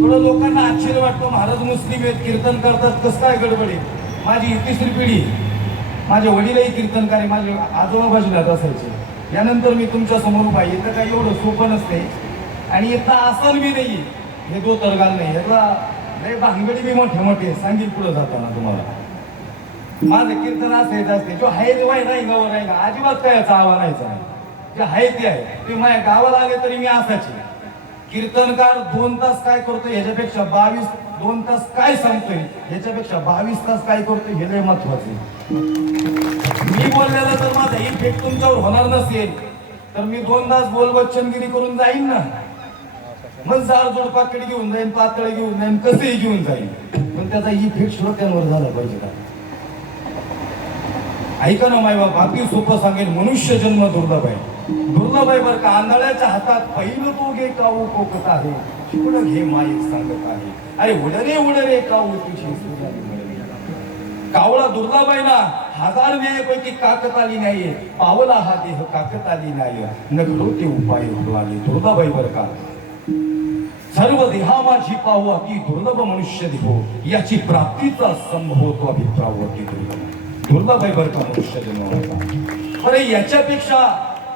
थोडं लोकांना आश्चर्य वाटतो, महाराज मुस्लिम आहेत, कीर्तन करतात, कसं काय गडबड आहे? माझी 31री पिढी, माझे वडीलही कीर्तनकार आहे, माझे आजोबा बाजूला असायचे. यानंतर मी तुमच्या समोर उभा आहे. इथं काही एवढं सोपं नसते आणि इथं आसन बी नाही. हे दो तरगाल नाही, यातला लय भानगडी बी मोठे मोठे सांगील पुढे जाताना तुम्हाला. माझं कीर्तन असायचं असते, जो आहे ते वाय नाही गावर आहे का, अजिबात काय याचा आवा नाहीचा. जे आहे ते आहे. ते माझ्या गावाला आले तरी मी असायचे. कीर्तनकार 2 तास काय करतोय ह्याच्यापेक्षा 2 तास काय सांगतोय ह्याच्यापेक्षा 22 तास काय करतोय हे लय महत्वाचे. मी बोललेलं तर माझा इफेक्ट तुमच्यावर होणार नसेल तर मी 2 तास बोलवच्चनगिरी करून जाईन ना. मग जाड जोड पाकडी घेऊन जाईन, पातळी घेऊन जाईन, कसेही घेऊन जाईन. पण पण त्याचा इफेक्ट श्रोत्यांवर झाला पाहिजे का? ऐका ना मायबाप, अगदी सोपं सांगेल, मनुष्य जन्म दुर्लभ आहे. दुर्लभ आहे बरं का. आंधळ्याच्या हातात पहिलं तो घे काऊ कोकत आहे, पुढं घे माईक सांगत आहे. अरे उडरे काऊ तुझी सुजानी मिळाली. कावळा दुर्लभ आहे ना, 1000 वेळेपैकी काकताली नाहीये. पावला हा देह काकताली नाही, न घडो ते उपाय लागले. दुर्लभ आहे बरं का. सर्व देहा माझी पाहू अति दुर्लभ मनुष्य देहो, याची प्राप्तीचा संभव तो अभिप्राव अति दुर्लभ आहे बरं का मनुष्य जन्म. अरे याच्यापेक्षा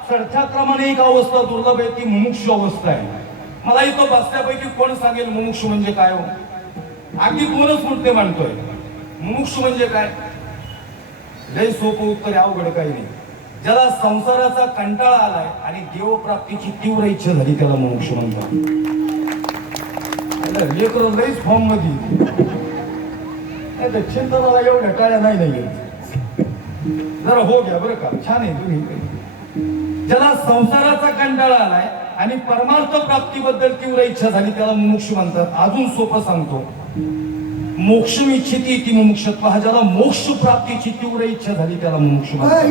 चढत्या क्रमाने एक अवस्था दुर्लभ आहे, ती मुमुक्षु अवस्था आहे. मला इथं बसल्यापैकी कोण सांगेल मुमुक्षु म्हणजे काय हो? अगदी 2च मुद्दे मांडतोय. मुमुक्षु म्हणजे काय? लय सोपं उत्तर, अवघड काही नाही. ज्याला संसाराचा कंटाळा आलाय आणि देवप्राप्तीची तीव्र इच्छा झाली त्याला मुमुक्षु म्हणतात. लेकर लईच फॉर्म मध्ये चिंतनाला एवढ्या टाळ्या नाही. जरा हो घ्या बरं का, छान आहे तुम्ही. ज्याला संसाराचा कंटाळा आलाय आणि परमार्थ प्राप्तीबद्दल तीव्र इच्छा झाली त्याला मुमुक्षु म्हणतात. अजून सोपं सांगतो, मोक्ष इच्छिती ती मुमुक्षत्व. हा ज्याला मोक्ष प्राप्तीची तीव्र इच्छा झाली त्याला मुमुक्षु म्हणतात.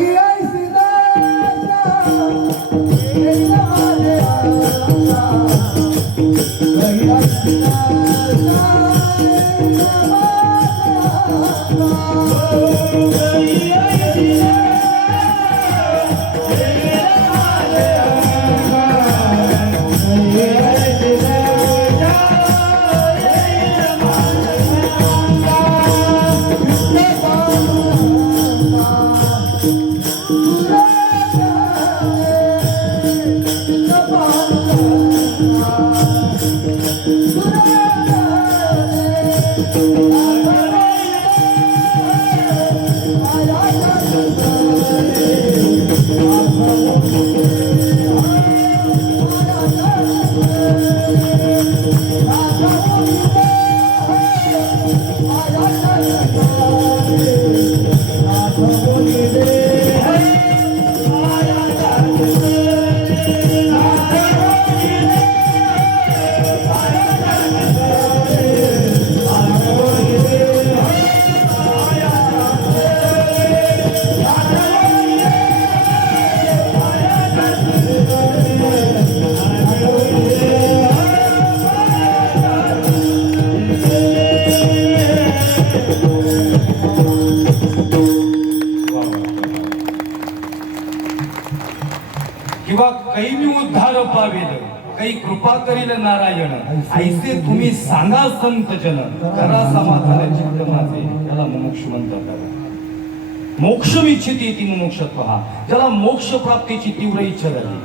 किंवा काही उद्धार पावेल, काही कृपा करील नारायण, ऐसे तुम्ही सांगा संत जन, करा समाधान चित्त माझे, त्याला मुमुक्षु म्हणतात. मोक्ष इच्छिती ती मुमुक्षत्व. हा ज्याला मोक्ष प्राप्तीची तीव्र इच्छा झाली.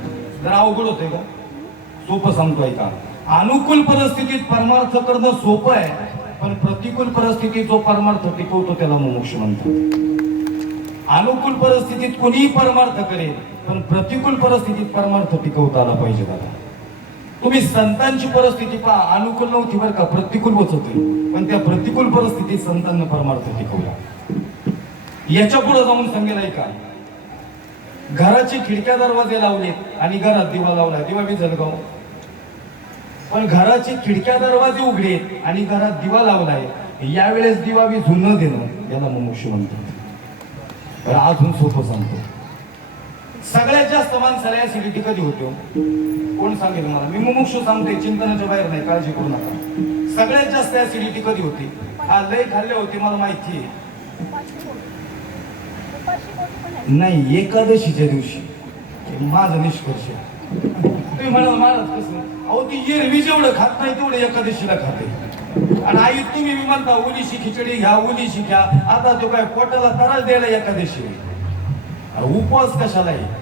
तर अवघड होते का? सोपं सांगतोय का. अनुकूल परिस्थितीत परमार्थ करणं सोपं आहे, पण प्रतिकूल परिस्थितीत जो परमार्थ टिकवतो त्याला मुमुक्षु म्हणतात. अनुकूल परिस्थितीत कोणीही परमार्थ करेल, पण प्रतिकूल परिस्थितीत परमार्थ टिकवता आला पाहिजे. दादा तुम्ही संतांची परिस्थिती पहा, अनुकूल नव्हती बरं का, प्रतिकूल होत होती, पण त्या प्रतिकूल परिस्थितीत संतांना परमार्थ टिकवला. याच्या पुढे जाऊन सांगेल ऐका, घराची खिडक्या दरवाजे लावलेत आणि घरात दिवा लावला, दिवा विझल गाव. पण घराची खिडक्या दरवाजे उघडेत आणि घरात दिवा लावलाय, यावेळेस दिवा विझून न देणं याला मुमुक्षु म्हणतात. अजून सोपं सांगतो, सगळ्यात जास्त माणसाला ऍसिडिटी कधी होतो? कोण सांगेल मला? मी मुमुक्षु सांगते, चिंतनाच्या बाहेर नाही, काळजी करू नका. सगळ्यात जास्त ऍसिडिटी कधी होती? हा लय खाल्ले होते मला माहिती आहे. नाही, एकादशीच्या दिवशी. माझा निष्कर्ष तुम्ही म्हणाल महाराज कसं? अहो ती एरवी जेवढं खात नाही तेवढं एकादशीला खाते. आणि आई तुम्ही मी म्हणता ओलीशी खिचडी घ्या, ओलीशी घ्या, आता तो काय पोटाला त्रास द्यायला एकादशी? उपवास कशाला आहे?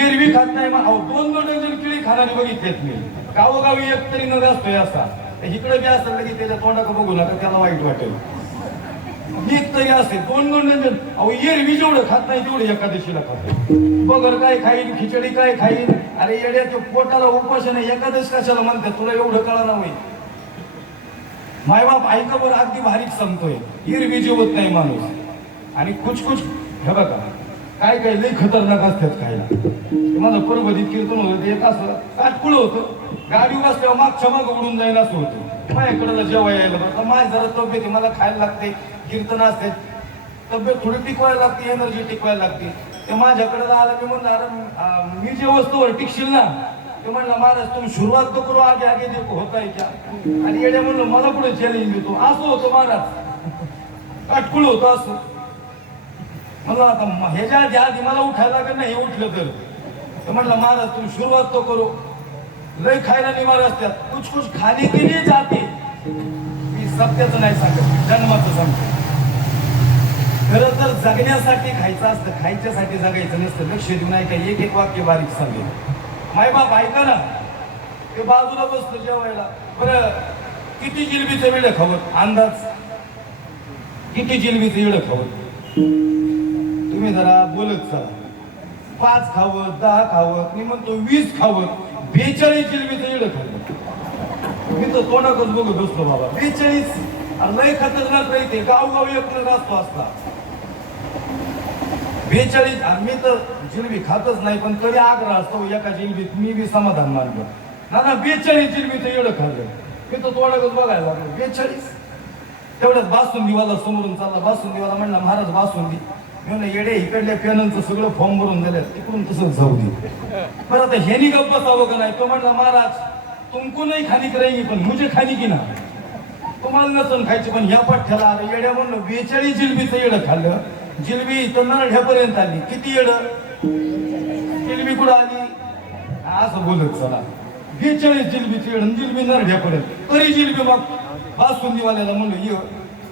एरवी खात नाही मग. अहो 2 डझन केळी खाणारी बघितलेत मी. गावोगावी एक तरी न असतोय असा. इकडे बी असतं की त्याच्या तोंडाकडे बघू नका, त्याला वाईट वाटेल. एक तरी असते 2 डझन. अहो एरवी जेवढं खात नाही तेवढं एकादशीला खाते. बगर काय खाईन, खिचडी काय खाईन. अरे येड्या, तो पोटाला उपवास नाही, एकादश कशाला म्हणतात? तुला एवढं कळालं होईल? मायबाप ऐका बरं, अगदी भारीच सांगतोय. एरवी जेवत नाही माणूस आणि कुछ हे बघा काय काय लई खतरनाक असतात खायला. माझं परभणीत कीर्तन होतं, एक असं काटकुळ होतं, गाडी बसल्यावर मागच्या माग उडून जाईल असं होतं. माझ्याकडे जेव्हा यायला बरं माझी जरा तब्येत आहे, मला खायला लागते, कीर्तन असते, तब्येत थोडी टिकवायला लागते, एनर्जी टिकवायला लागते. ते माझ्याकडे आलं, मी म्हणलं अरे मी जे वस्तूवर टिकशील ना, ते म्हणलं महाराज तुम्ही सुरुवात तो करू, आगे आगे देखो होता है क्या. आणि येड्या म्हणलं मला पुढे चॅलेंज देतो, असं होतं महाराज, काटकुळ होतं असं. म्हणलं आता ह्याच्या आधी मला उठायला लागेल ना, हे उठलं तर म्हणलं महाराज तुम्ही सुरुवात तो करू, लय खायला निवार असतात, कुछ खाने के लिए जाते. मी सत्याचं नाही सांगत, जन्माचं सांगतो. खरं तर जगण्यासाठी खायचं असतं, खायच्यासाठी जगायचं नसतं. लक्ष देऊ नाही का, एक एक वाक्य बारीक सांगेल. मायबाप ऐका ना, ते बाजूला बसतो जेवायला, बरं किती जिलबीचं वेळ खावत, अंदाज किती जिलबीचं वेळ खावत तुम्ही जरा बोलत चला. 5 खावत, 10 खावत, मी म्हणतो 20 खावत, 42 जिलबीचं येडं खाल्लं. मी तर तोंडाकच बघत बसलो बाबा. 42 लय खतरनाक राहते, गावगाव एक असतो असता. 42 मी तर जिलबी खातच नाही, पण तरी आग्रह असतो एका जिलबीत मी बी समाधान मानलं ना. 42 जिलबीचं येडं खाल्लं. मी तर तोंडाकच बघायला लागलो. 42 तेवढ्याच बासुंदीवाला समोरून चालला. बासुंदीवाला म्हणला महाराज बासुंदी. मी म्हणलं येडे इकडल्या पॅनलचं सगळं फॉर्म भरून दिलं, तिकडून तसंच जाऊ दे. बरं आता ह्यानी गप्प बसावं का नाही. तो म्हणला महाराज तुमको नाही खानी करायची, पण मुझे खानी की ना. तुम्हाला नसून खायची, पण ह्या पठ्ठ्याला अरे येड्या म्हणलं 42 जिलबीचं येडं खाल्लं. जिलबी इथं नरढ्यापर्यंत आली. किती येडं, जिलबी कुठं आली असं बोलत चला. 42 जिलबीचं येडं, जिलबी नरढ्यापर्यंत. तरी जिलबी मग बासुंदीवाल्याला म्हणलं ये,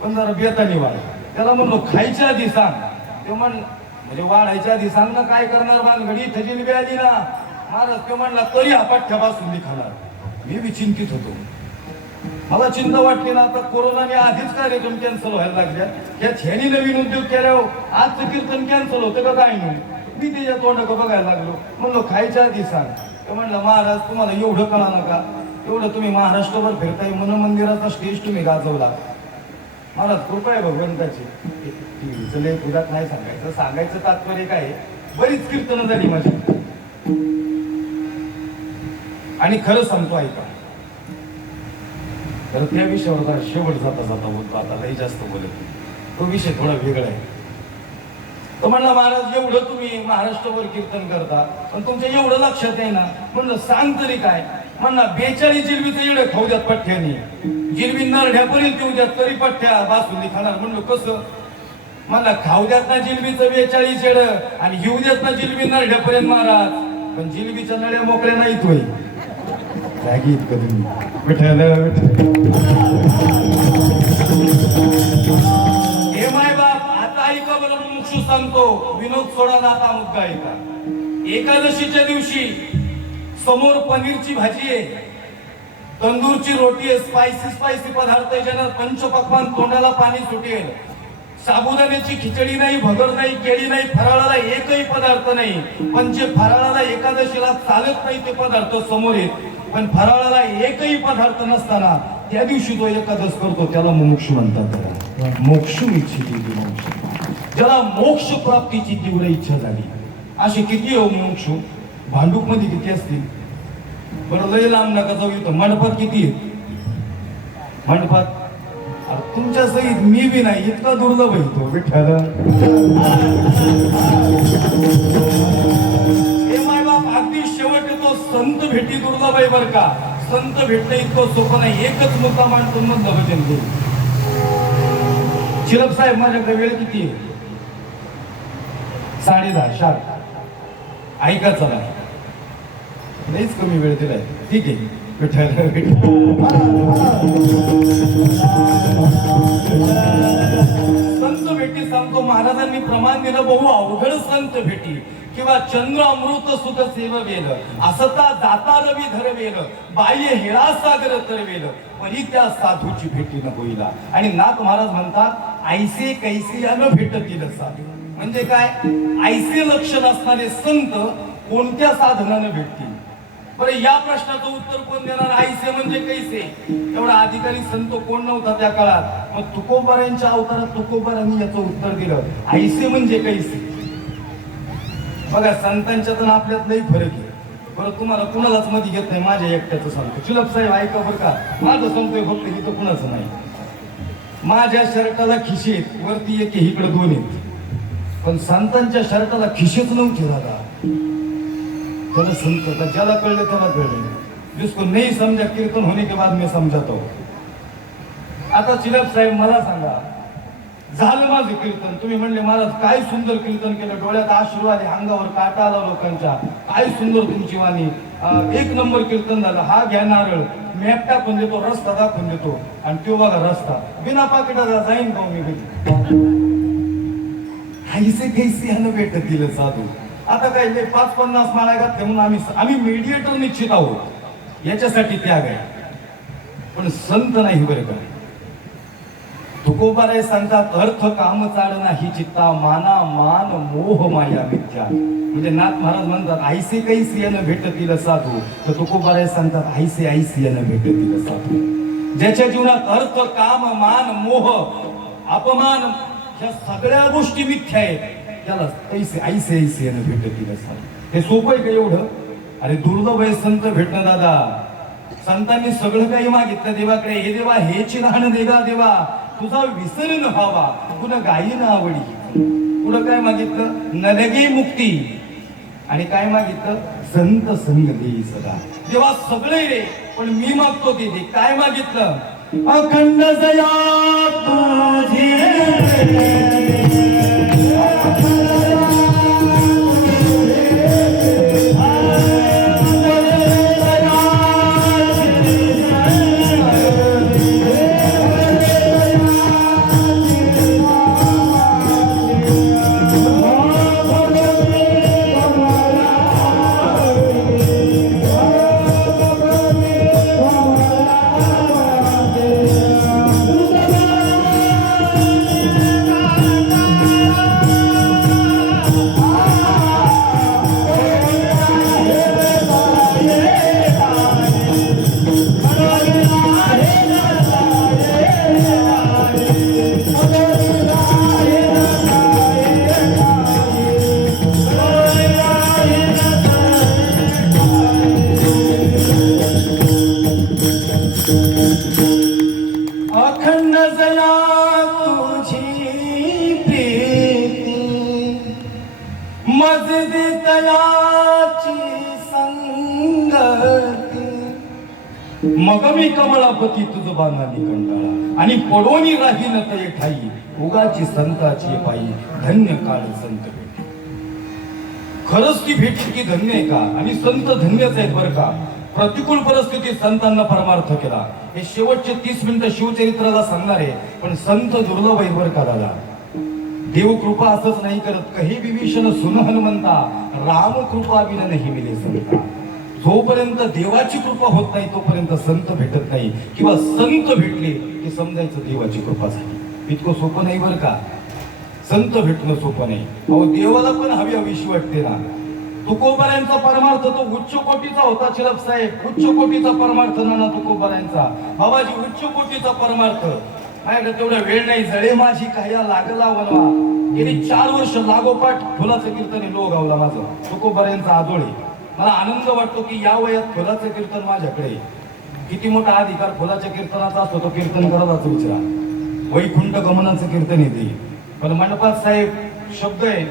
पण जरा बेतानी वाढ. त्याला म्हणलो खायच्या आधी सांग. ते म्हणजे वाढायच्या आधी सांग ना, काय करणार बांधगडी, इथं जिलबी आली ना महाराज. ते म्हणला तरी हा पठ्ठ्या बासुंदी खाणार. मी बी चिंतित होतो, मला चिंता वाटली ना. आता कोरोनाने आधीच कार्यक्रम कॅन्सल व्हायला लागल्या, यात ह्यानी नवीन उद्योग केल्यावर आजचं कीर्तन कॅन्सल होतं का काय नाही. मी त्याच्या तोंडाकडे बघायला लागलो, म्हणलो खायच्या आधी सांग. ते म्हणलं महाराज तुम्हाला एवढं कळा नका, एवढं तुम्ही महाराष्ट्रभर फिरताय, मन मंदिराचा स्टेज तुम्ही गाजवला. महाराज कृपा आहे भगवंताची. चले तुझ्यात नाही सांगायचं, सांगायचं तात्पर्य काय, बरीच कीर्तनं झाली माझी. आणि खरं सांगतो ऐका, तर त्या विषयावर शेवट जाता जाता बोलतो, आता लई जास्त बोलत. तो विषय थोडा वेगळा आहे. तो म्हणला महाराज एवढं तुम्ही महाराष्ट्रभर कीर्तन करता, पण तुमच्या एवढं लक्षात आहे ना. म्हणलं सांग तरी काय. म्हणला 42 जिलबीचं येडं खाऊ द्यात पठ्ठ्यानी, जिलबी नरढ्यापर्यंत येऊ द्यात, तरी पठ्ठ्या बासुंदी खाणार. म्हणलं कसं. म्हणला खाऊ द्यात ना जिलबीचं 42 येडं, आणि घेऊ द्यात ना जिलबी नरढ्यापर्यंत महाराज, पण जिलबीच्या नळ्या मोकळ्या नाहीत होय. जागी इतकं तुम्ही विठायला हे माय बाप. आता ऐका बरं, मुक्षू सांगतो, विनोद सोडा ना, आता मुद्दा ऐका. एकादशीच्या दिवशी समोर पनीरची भाजी आहे, तंदूरची रोटी आहे, स्पायसी पदार्थ आहे, ज्यांना पंचपक्वान तोंडाला पाणी सुटेल. साबुदाण्याची खिचडी नाही, भगर नाही, केळी नाही, फराळाला एकही पदार्थ नाही. पण जे फराळाला एकादशीला चालत नाही ते पदार्थ समोर आहेत. पण फराळाला एकही पदार्थ नसताना त्या दिवशी तो एकादश करतो, त्याला मोक्ष म्हणतात. त्याला मोक्ष इच्छिती मोक्ष, ज्याला मोक्ष प्राप्तीची तीव्र इच्छा झाली. असे किती हो मोक्ष भांडूप मध्ये किती असतील बरं. लय लांब नका जाऊ, इथं मंडपात किती आहेत. मंडपात तुमच्या सहित मी बी नाही, इतका दुर्लभ आहे तो विठ्ठल. हे माय बाप अगदी शेवट तो संत भेटी दुर्लभ आहे बर का. संत भेटणं इतकं सोपं नाही. एकच मुद्दा मांडतो मधलं भजन करू. चिरप साहेब माझ्याकडे वेळ किती आहे. 10:30 शार्प. ऐका चला, लईच कमी वेळ दिलाय. ठीक आहे विठ्ठल. संत भेटी सांगतो, महाराजांनी प्रमाण दिलं, बहु अवघड संत भेटी किंवा चंद्र अमृत सुख सेव वेल, असता जाता रवी धर वेल, बाह्य हेळा सागर तरवेल, परी त्या साधूची भेटी न होईला. आणि नाथ महाराज म्हणतात, ऐसे कैसे अन भेटतील साधू. म्हणजे काय, ऐसे लक्षण असणारे संत कोणत्या साधनानं भेटतील. बरं या प्रश्नाचं उत्तर कोण देणार. ऐसे म्हणजे कैसे, एवढा अधिकारी संत कोण नव्हता त्या काळात. मग तुकोबारांच्या अवतारात तुकोबारांनी याचं उत्तर दिलं, ऐसे म्हणजे कैसे. बघा संतांच्यात आपल्यात लई फरक आहे. बरं तुम्हाला कुणालाच मध्ये घेत नाही, माझ्या एकट्याचं सांगतो. चिलप साहेब ऐका बरं का, माझं सांगतोय फक्त इथं कुणाचं नाही. माझ्या शर्टाला खिशे आहेत, वरती एक इकडे दोन आहेत, पण संतांच्या शर्टाला खिशेच नव्हते दादा. त्याला संत का ज्याला कळलं त्याला कळलं, जिसको नाही समजा कीर्तन होने के बाद मैं समजाता हूं. आता चिलप साहेब मला सांगा, झालं माझं कीर्तन, तुम्ही म्हणले महाराज काय सुंदर कीर्तन केलं, डोळ्यात अश्रू आले, अंगावर काटा आला लोकांच्या, काय सुंदर तुमची वाणी, एक नंबर कीर्तन झालं. हा घ्या नारळ, मॅप टाकून देतो, रस्ता दाखवून देतो, आणि तो बघा रस्ता बिना पाकिटाचा जाईन का मी कधी. हायसे कैसे ह्यानं भेटत दिलं साधू. आता काय 5-50 माळा घातले म्हणून आम्ही मीडिएटर निश्चित आहोत, याच्यासाठी त्याग आहे, पण संत नाही बरं का. तुकोबाराय सांगतात, अर्थ काम चाड नाही चित्ता, माना मान मोह माया मिथ्या. म्हणजे नाथ महाराज म्हणतात आईसे कैसे यानं भेटतील साधू, तर तुकोबाराय सांगतात आईसे आईसे यानं भेटतील साधू. ज्याच्या जीवनात अर्थ काम मान मोह अपमान ह्या सगळ्या गोष्टी मिथ्या आहेत, त्याला कैसे आईसे आईसे यानं भेटतील साधू. हे सोपं आहे का एवढं? अरे दुर्लभ आहे संत भेटणं दादा. संतांनी सगळं काही मागितलं देवाकडे, हे देवा हेची राहणं देवा देवा, तुझा विसर न व्हावा, पुन्हा गायी न आवडी. पुढं काय मागितलं? नलगे मुक्ती. आणि काय मागितलं? संत संग देई सदा. देवा सगळे रे, पण मी मागतो ते दे. काय मागितलं? अखंड दया तुझी, अखंड दया तुझी प्रीती, मजदी तयाची संगती. मग मी कमळापती तुझ बांधानी कंटाळा, आणि पडोनी राहीन ते ठाई, उगाची संताची पायी, धन्य काळ संत भेटी. खरंच ती भेटी की धन्य आहे का? आणि संत धन्यच आहेत बरं का. प्रतिकूल परिस्थितीत संतांना परमार्थ केला. हे शेवटचे 30 मिनिटं शिवचरित्राला सांगणार आहे, पण संत दुर्लभ आहे बरं का दादा. देव कृपा असंच नाही करत, कही विभीषण सुन हनुमंता, राम कृपा विन नाही मिले संता. जोपर्यंत देवाची कृपा होत नाही तोपर्यंत संत भेटत नाही, किंवा संत भेटले की समजायचं देवाची कृपा झाली. इतकं सोपं नाही बरं का. संत भेटणं सोपं नाही. अहो देवाला पण हवी हवीशी वाटते ना. तुकोबारायांचा परमार्थ तो उच्च कोटीचा होता चिलप साहेब, उच्च कोटीचा परमार्थ नाना तुकोबारायांचा. बाबाजी उच्च कोटीचा परमार्थ. माझ्याकडे तेवढा वेळ नाही. जळे माझी काया लागला वनवा. गेली 4 वर्ष लागोपाठ फुलाचं कीर्तन लो गावला माझं, तुकोबारायांचा आजोळे. मला आनंद वाटतो की या वयात फुलाचं कीर्तन माझ्याकडे. किती मोठा अधिकार फुलाच्या कीर्तनाचा असतो, तो कीर्तन करायलाच विचारा. वैकुंठ गमनाचं कीर्तन येते, पण मंडपात साहेब शब्द आहे,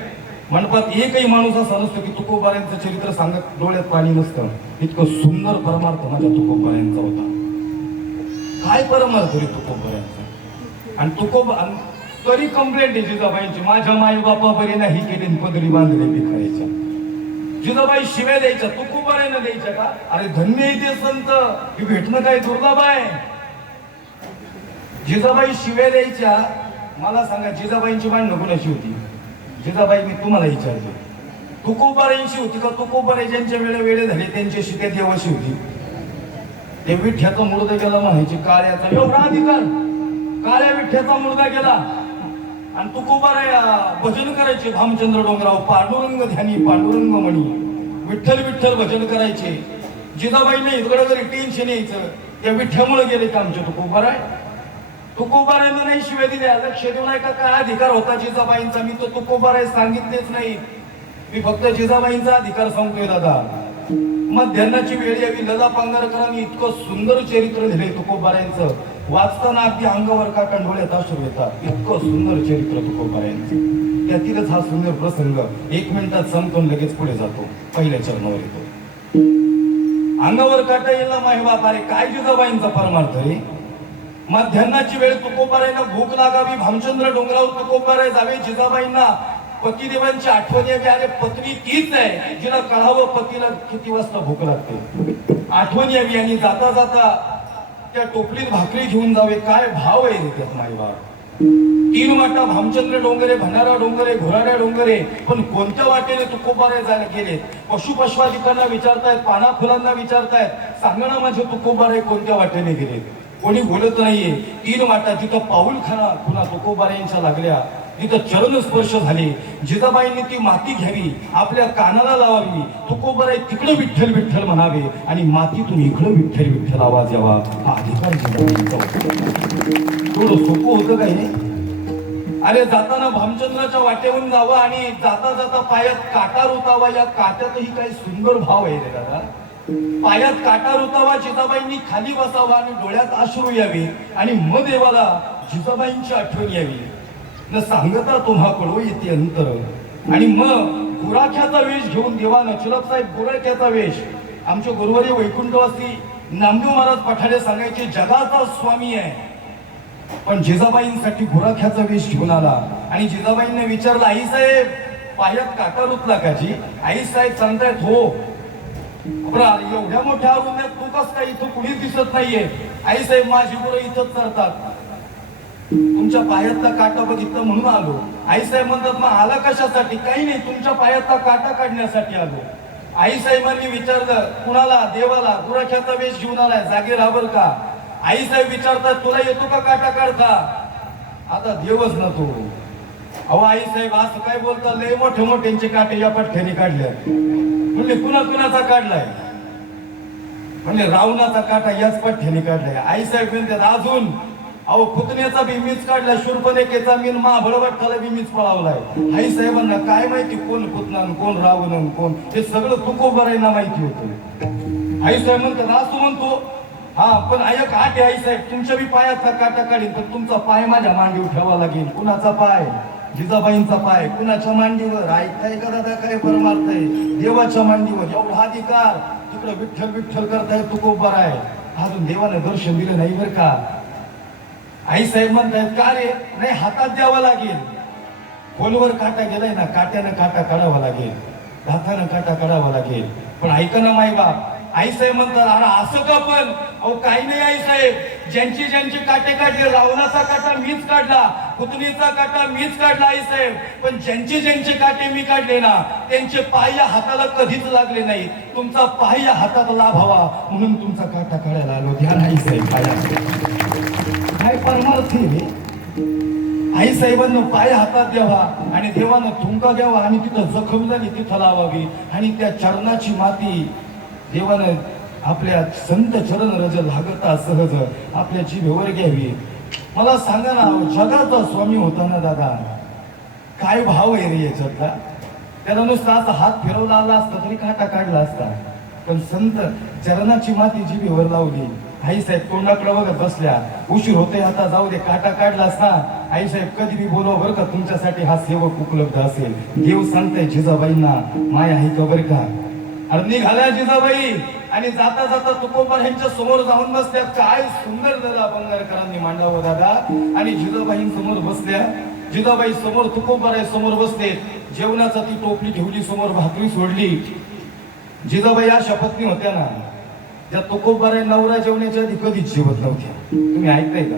मंडपात एकही माणूस असा नसतो की तुकोबारायांचं चरित्र सांगत डोळ्यात पाणी नसतं. इतकं सुंदर परमार्थ माझ्या तुकोबारायांचा होता. काय परमार्थ रे तुकोबारायांचा. आणि तरी कंप्लेंट आहे जिजाबाईंची, माझ्या माई बापा बरे नाही केले पदरी बांधले भिकायच्या. जिजाबाई शिव्या द्यायच्या, तुकोबारायांना द्यायच्या का? अरे धन्य येते संत, ही भेटणं काय दुर्लभ आहे. जिजाबाई शिव्या द्यायच्या. मला सांगा जिजाबाईंची भांडणं कोणाशी होती? जिजाबाई मी तुम्हाला विचारतो, तुकोबारायांशी होती का तुकोबाराय ज्यांच्या वेळे झाले त्यांच्याशी त्या देवाशी होती? ते विठ्ठ्याचा मुर्दा गेला म्हणायची, काळ्याचा एवढा अधिकार, काळ्या विठ्ठ्याचा मुर्दा गेला. आणि तुकोबाराय भजन करायचे, भामचंद्र डोंगराव पांडुरंग ध्यानी पांडुरंग म्हणी, विठ्ठल विठ्ठल भजन करायचे. जिजाबाईने इकडं घरी टेन्शन यायचं, त्या विठ्ठ्यामुळे गेले का आमचे तुकोबाराय? तुकोबारायांना नाही शिवाय दिल्या. लक्ष देऊ नाही का काय अधिकार होता जिजाबाईंचा? मी तो तुकोबाराय सांगितलेच नाही, मी फक्त जिजाबाईंचा अधिकार सांगतोय दादा. मध्यान्नाची वेळ यावी. लला पांगारकरांनी इतकं सुंदर चरित्र लिहिलंय तुकोबारायांचं, वाचताना अगदी अंगावर काटा डोळ्यात अश्रू येतात. इतकं सुंदर चरित्र तुकोबारायांचं. त्यातीलच हा सुंदर प्रसंग 1 मिनिटात संपतो, लगेच पुढे जातो, पहिल्या चरणावर येतो. अंगावर काटा येईल ना माही बापा रे, काय जिजाबाईंचा परमार्थ रे. मध्यान्नाची वेळ तुकोबारायांना भूक लागावी, भामचंद्र डोंगरावर तुकोबाराय जावे. जिजाबाईंना पतिदेवांची आठवण यावी. अरे पत्नी तीच आहे जिला कळावं पतीला किती वाजता भूक लागते, आठवण यावी. आणि जाता जाता त्या टोपलीत भाकरी घेऊन जावे. काय भाव आहे रे त्यात माई बाप. 3 वाटा भामचंद्र डोंगरे, भंडारा डोंगरे, घोराड्या डोंगरे, पण कोणत्या वाटेने तुकोबाराय जायला गेले. पशुपशवादिकांना विचारतायत, पाना फुलांना विचारतायत, सांगा ना माझे तुकोबाराय कोणत्या वाटेने गेले. कोणी बोलत नाहीये. 3 वाटा जिथं पाऊलखाना पुन्हा तुकोबारायांच्या लागल्या, तिथं चरण स्पर्श झाले. जिजाबाईंनी ती माती घ्यावी, आपल्या कानाला लावावी. तुकोबाराय तिकडं विठ्ठल विठ्ठल म्हणावे आणि मातीतून इकडं विठ्ठल विठ्ठल आवाज यावा. हा अधिकार जिजाबाईंचा होता. थोडं सोपं होतं काय हे. अरे जाताना भामचंद्राच्या वाटेवरून जावं आणि जाता जाता पायात काटा रुतावा. या काट्यातही काही सुंदर भाव आहे रे दादा. पायात काटा रुतावा, जिजाबाईंनी खाली बसावा आणि डोळ्यात अश्रू यावे आणि मग देवाला जिजाबाईंची आठवण यावी. न सांगता तुम्हा कळो येते अंतर. आणि मग गुराख्याचा वेश घेऊन देवानं, चुलत साहेब गुराख्याचा वेश, आमचे गुरुवारी वैकुंठवासी नामदेव महाराज पठारे सांगायचे जगाचा स्वामी आहे, पण जिजाबाईंसाठी गुराख्याचा वेश घेऊन आला. आणि जिजाबाईंनी विचारलं, आई साहेब पायात काटा रुतला का जी. आई साहेब सांगतायत हो. एवढ्या मोठ्या अरुंद्यात तू कस काय, इथं कुणीच दिसत नाहीये. आई साहेब माझी गुरं इथंच चरतात, तुमच्या पायातला काटा बघितलं म्हणून आलो. आई साहेब म्हणतात मग आला कशासाठी. काही नाही, तुमच्या पायातला काटा काढण्यासाठी आलो. आई साहेबांनी विचारलं कुणाला, देवाला. गुराख्याचा वेश घेऊन आलाय, जागे राहावर का. आई साहेब विचारतात तुला येतो का काटा काढता. आता देवच ना तो. अहो आई साहेब असं काय बोलता, लय मोठे मोठ्यांचे काटे या पटख्याने काढले. म्हणले कुणा कुणाचा काढलाय. म्हणले रावणाचा काटा याच पठ्ठ्याने काढलाय. आई साहेब म्हणतात अजून. अहो पुतण्याचा बी मीच काढलाय, शूर्पणखेचा मीन महाबळवट्टाला बी मीच पळावलाय. आई साहेबांना काय माहिती कोण पुतना कोण रावण कोण, हे सगळं तुकोबारायांना माहिती होतं. आई साहेब म्हणतात असं म्हणतो. हा पण एक आठ आहे आई साहेब, तुमच्या बी पायाचा काटा काढीन तर तुमचा पाय माझ्या मांडीवर ठेवा लागेल. कुणाचा पाय, जिजाबाईंचा पाय. कुणाच्या मांडीवर, ऐकताय का दादा काय परमार्थ आहे. देवाच्या मांडीवर एवढा अधिकार. तिकडे विठ्ठल विठ्ठल करताय तुकोबाराय. अजून देवाने दर्शन दिलं नाही बरं का. आई साहेब म्हणतायत का रे. नाही हातात द्यावं लागेल. खोलवर काटा गेलाय ना, काट्यानं काटा काढावा लागेल, हातानं काटा काढावा लागेल. पण ऐका ना माई बाप. आई साहेब म्हणतात अरे असं का पण. अहो काही नाही आई साहेब, ज्यांचे ज्यांचे काटे काढले, रावणाचा काटा मीच काढला, पुतणीचा काटा मीच काढला आई साहेब. पण ज्यांचे ज्यांचे काटे मी काढले ना, त्यांचे पाय या हाताला कधीच लागले नाही. तुमचा पाय या हातात लाभावा म्हणून तुमचा काटा काढायला आलो. ध्यान आई साहेब काय परमार्थ आहे. आई साहेबांना पाय हातात द्यावा आणि देवानं थुंका द्यावा आणि तिथं जखम झाली तिथं लावावी आणि त्या चरणाची माती देवानं आपल्या संत चरण रज लागता सहज आपल्या जिभेवर घ्यावी. मला सांगा ना, जगाचा स्वामी होता ना दादा, काय भाव आहे रे याच्यातला. त्याला नुसता असा हात फिरवला आला असता तरी काटा काढला असता. पण संत चरणाची माती जिभेवर लावली. आई साहेब तोंडाकडे बघत बसल्या. उशीर होते आता जाऊ दे, काटा काढला असता. आई साहेब कधी बी बोलवा बरं का, तुमच्यासाठी हा सेवक उपलब्ध असेल. देव सांगताय जिजाबाईंना माय आहे का बरं का. अरे निघाल्या जिजाबाई आणि जाता जाता तुकोबार यांच्या समोर जाऊन बसल्या. काय सुंदर लला पांगारकरांनी मांडावं दादा. आणि जिजाबाई समोर बसल्या. जिजाबाई समोर तुकोबार समोर बसले. जेवणाचा ती टोपली ठेवली समोर, भाकरी सोडली. जिजाबाई अशा पत्नी होत्या ना, त्या तुकोबार नवरा जेवण्याच्या आधी कधीच जेवत नव्हत्या. तुम्ही ऐकताय का.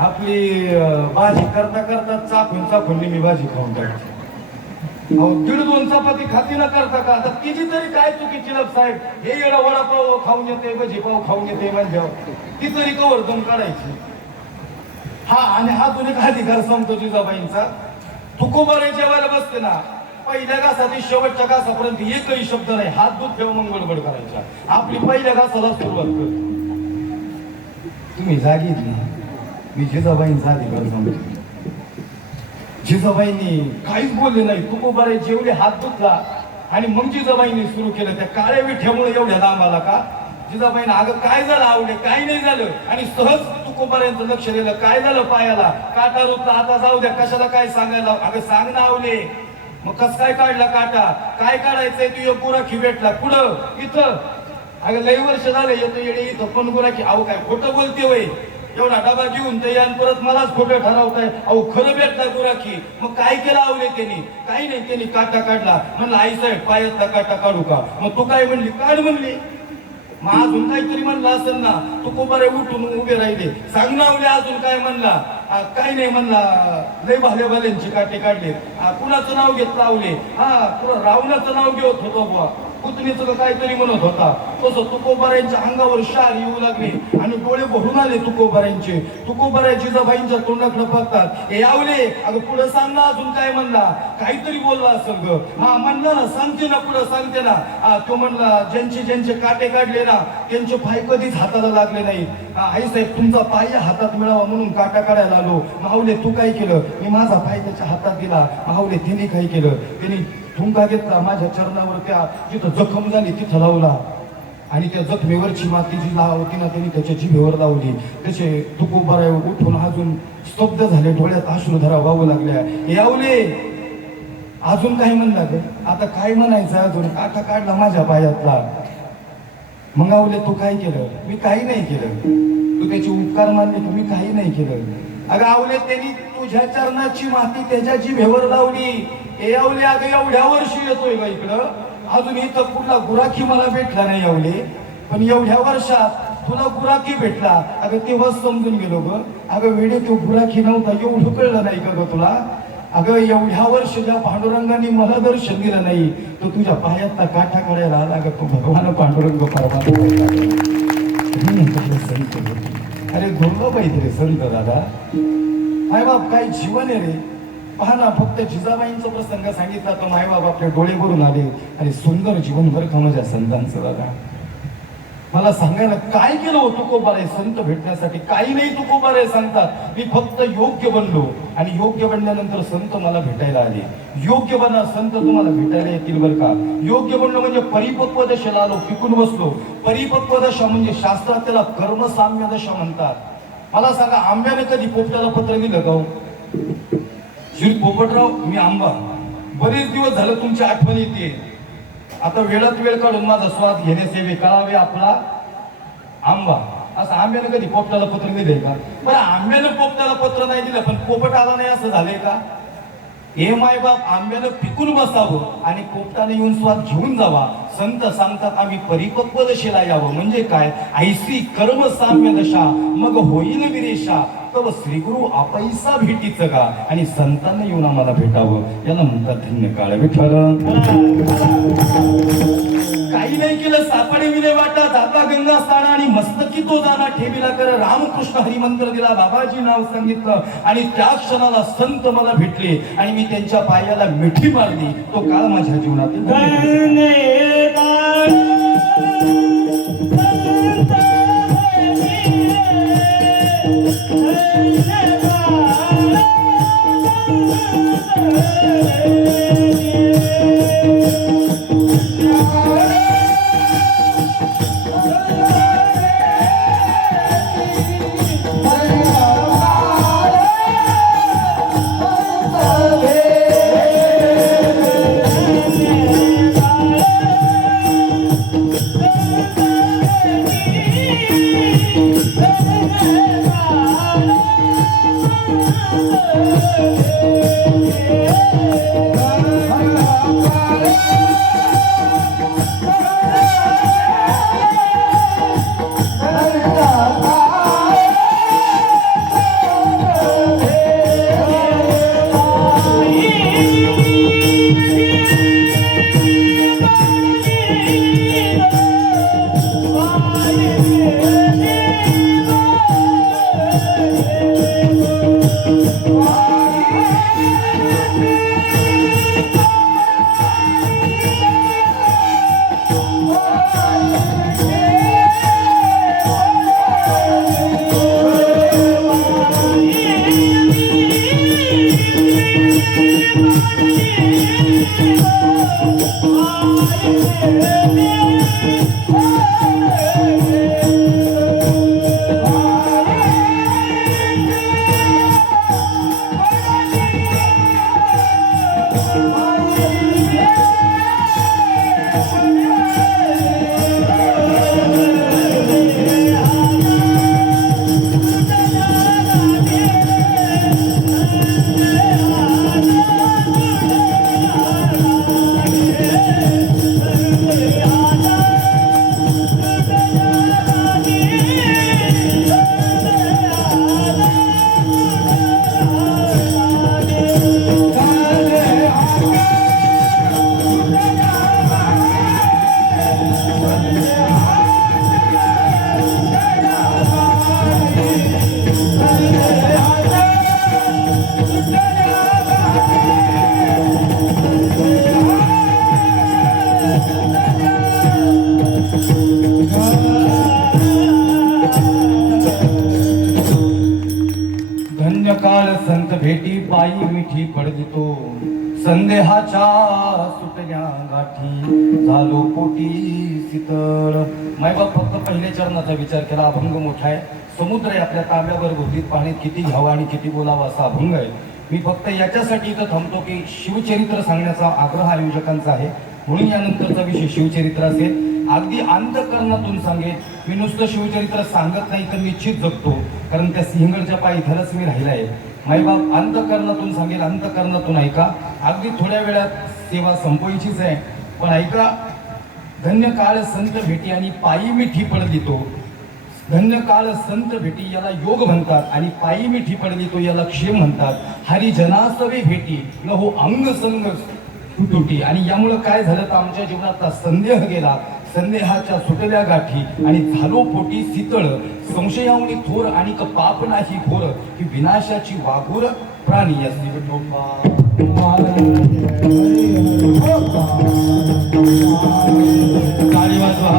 आपली भाजी करता करता चाकून चाकून मी भाजी खाऊन टाकते. अहो 1.5-2 चपाती खाती न करता का. आता तिची तरी काय चुकीची लग साहेब. हे येडा वडापाव खाऊन येते, भजीपाव खाऊन येते म्हणजे ती तरी कवर दम काढायची. हा आणि हा तुझे काय अधिकार सांगतो जिजाबाईंचा. तुकोबार जेवायला बसते ना, पहिल्या घासाची शेवटच्या घासापर्यंत एकही शब्द नाही. हात दूध ठेव मग बडबड करायच्या. आपली पहिल्या घासाला सुरुवात कर. तुम्ही जागीच ना, मी जिजाबाईंचा अधिकार सांगतो. जिजाबाईंनी काहीच बोलले नाही. तुकोबाराय जेवढे हात धुतला आणि मग जिजाबाईंनी सुरू केलं. त्या काळ्या विठ्यामुळे एवढ्या लांब आला का? जिजाबाईंना अगं काय झालं आवडे? काही नाही झालं. आणि सहज तुकोबारायांचं लक्ष दिलं. काय झालं पायाला? काटा रुतला. आता जाऊ द्या, कशाला काय सांगायला? अगं सांग ना आवले. मग कस काय काढला काटा? काय काढायचंय? तू एक गुराखी भेटला. कुठं? इथं. अगं लई वर्ष झालं येतो येडे इथं पण गुराखी. अहो काय खोटं बोलते वय? एवढा डबा घेऊन ते आणि परत मलाच खोटं ठरवताय. अहो खरं भेटला गुराखी. मग काय केलं आवले त्यांनी? काही नाही, त्यांनी काटा काढला. म्हणलं आई साहेब पायातला काटा काढू का? मग तू काय म्हणली? काढ म्हणली. मग अजून काहीतरी म्हणलं असेल ना. तुकोबाराय उठून उभे राहिले. सांग ना आवले अजून काय म्हणला? काय नाही म्हणला. लय भाले भाल्यांची काटे काढले. कुणाचं नाव घेतलं आवले? तुला रावणाचं नाव घेत होतो बुवा. पुतणीचं काहीतरी म्हणत होता. तसं तुकोबारायांच्या अंगावर शार येऊ लागले आणि डोळे भरून आले तुकोबारायांचे. तुकोबाराय जिजाबाईंच्या तोंडाकडे बघतात. हे आवले अगं पुढे सांग ना अजून काय म्हणला? काहीतरी बोलला असेल ग. म्हणला ना, सांगते ना पुढे सांगते ना. तो म्हणला ज्यांचे काटे काढले ना त्यांचे पाय कधीच हाताला लागले नाही. आई साहेब तुमचा पाय हातात मिळावा म्हणून काटा काढायला आलो. माऊले तू काय केलं? मी माझा पाय त्याच्या हातात दिला. माऊले तिने काय केलं? त्यांनी ठुंका घेतला माझ्या चरणावर. त्या जिथं जखम झाली तिथं लावला आणि त्या जखमेवरची माती जी होती ना त्यांनी त्याच्या जिभेवर लावली. त्याचे तुकोबाराय उठून अजून स्तब्ध झाले. डोळ्यात अश्रुधारा वाहू लागल्या. यावले अजून काय म्हणला ग? आता काय म्हणायचं अजून? काटा काढला माझ्या पायातला. मग आवले तू काय केलं? मी काही नाही केलं. तू त्याचे उपकार मानले की मी काही नाही केलं. अगं आवले त्यांनी तुझ्या चरणाची माती त्याच्या जिभेवर लावली. हे आवले अगं एवढ्या वर्षी येतोय का इकडं? अजून इथं कुठला गुराखी मला भेटला नाही आवले. पण एवढ्या वर्षात तुला गुराखी भेटला. अगं तेव्हाच समजून गेलो ग. अगं वेडे तो गुराखी नव्हता एवढं कळलं नाही का ग तुला? अगं एवढ्या वर्ष ज्या पांडुरंगाने मला दर्शन दिलं नाही तो तुझ्या पायातला काठा काढायला आला. अगं तो भगवान पांडुरंग संत. अरे दुर्लभ आहे रे संत दादा. मायबाप काय जीवन आहे रे. पहा ना, फक्त जिजाबाईंचा प्रसंग सांगितला तर मायबाप आपले डोळे भरून आले. आणि सुंदर जीवन भर का माझ्या संतांचं दादा. मला सांगायला काय केलं हो तुकोबाराय संत भेटण्यासाठी? काही नाही तुकोबाराय सांगतात. मी फक्त योग्य बनलो आणि योग्य बनल्यानंतर संत मला भेटायला आले. योग्य बना संत तुम्हाला भेटायला येतील बरं का. योग्य बनलो म्हणजे परिपक्व दशेला आलो, टिकून बसलो. परिपक्व दशा म्हणजे शास्त्रात त्याला कर्मसाम्य दशा म्हणतात. मला सांगा, आंब्याने कधी पोपटाला पत्र दिलं का? श्री पोपटराव मी आंबा. बरेच दिवस झालं तुमची आठवण येते. आता वेळात वेळ काढून माझा स्वाद घेण्याचे कळावे आपला आंबा. असं आंब्यानं कधी पोपटाला पत्र दिलंय का? बरं आंब्यानं पोपटाला पत्र नाही दिलं पण पोपट आला नाही असं झालंय का? हे मायबाप आंब्यानं पिकून बसावं आणि पोपटाने येऊन स्वाद घेऊन जावा. संत सांगतात आम्ही परिपक्व दशेला यावं. म्हणजे काय? ऐसी कर्म साम्य दशा मग होईल विरेशा. तव श्रीगुरु आपैसा भेटीचं का? आणि संतांना येऊन आम्हाला भेटावं. याला म्हणतात धन्य काळ विठ्ठल. काही नाही केलं सापडे विले वाटा जाता गंगा स्थाना आणि मस्तकी तो जाना ठेविला कर. रामकृष्ण हरी मंत्र दिला, बाबाजी नाव सांगितलं आणि त्या क्षणाला संत मला भेटले आणि मी त्यांच्या पायाला मिठी मारली. तो काळ माझ्या जीवनातील धन्य काळ संत भेटी पायी मिठी पडदितो संदेहाच्या सुटल्या गाठी झालो पोटी शीतळ. मायबाप फक्त पहिल्या चरणाचा विचार केला. अभंग मोठा आहे, समुद्र आहे, आपल्या तांब्यावर गोदीत पाण्यात किती घ्यावं आणि किती बोलावं असा अभंग आहे. मी फक्त याच्यासाठी इथं थांबतो की शिवचरित्र सांगण्याचा आग्रह आयोजकांचा आहे, म्हणून यानंतरचा विषय शिवचरित्र असेल. अगदी अंतःकरणातून सांगेन. मी नुसतं शिवचरित्र सांगत नाही तर निश्चित जगतो, कारण त्या सिंहगडच्या पायथ्यालाच मी राहिला आहे. माईबाप अंतःकरणातून सांगेल, अंतःकरणातून ऐका. अगदी थोड्या वेळात सेवा संपवायचीच आहे, पण ऐका. धन्य काळ संत भेटी आणि पायी मिठी पडदितो. धन्य काळ संत भेटी याला योग म्हणतात आणि पायी मिठी पडदितो याला क्षेम म्हणतात. हरिजनासवे भेटी न हो अंग संग तुटी. आणि यामुळं काय झालं तर आमच्या जीवनातला संदेह गेला, संदेहाच्या सुटल्या गाठी आणि झालो पोटी शीतळ. संशयावणी थोर आणि पाप नाही घोर की विनाशाची वाघोर प्राणी असली विठोबा. ताली वाजवा.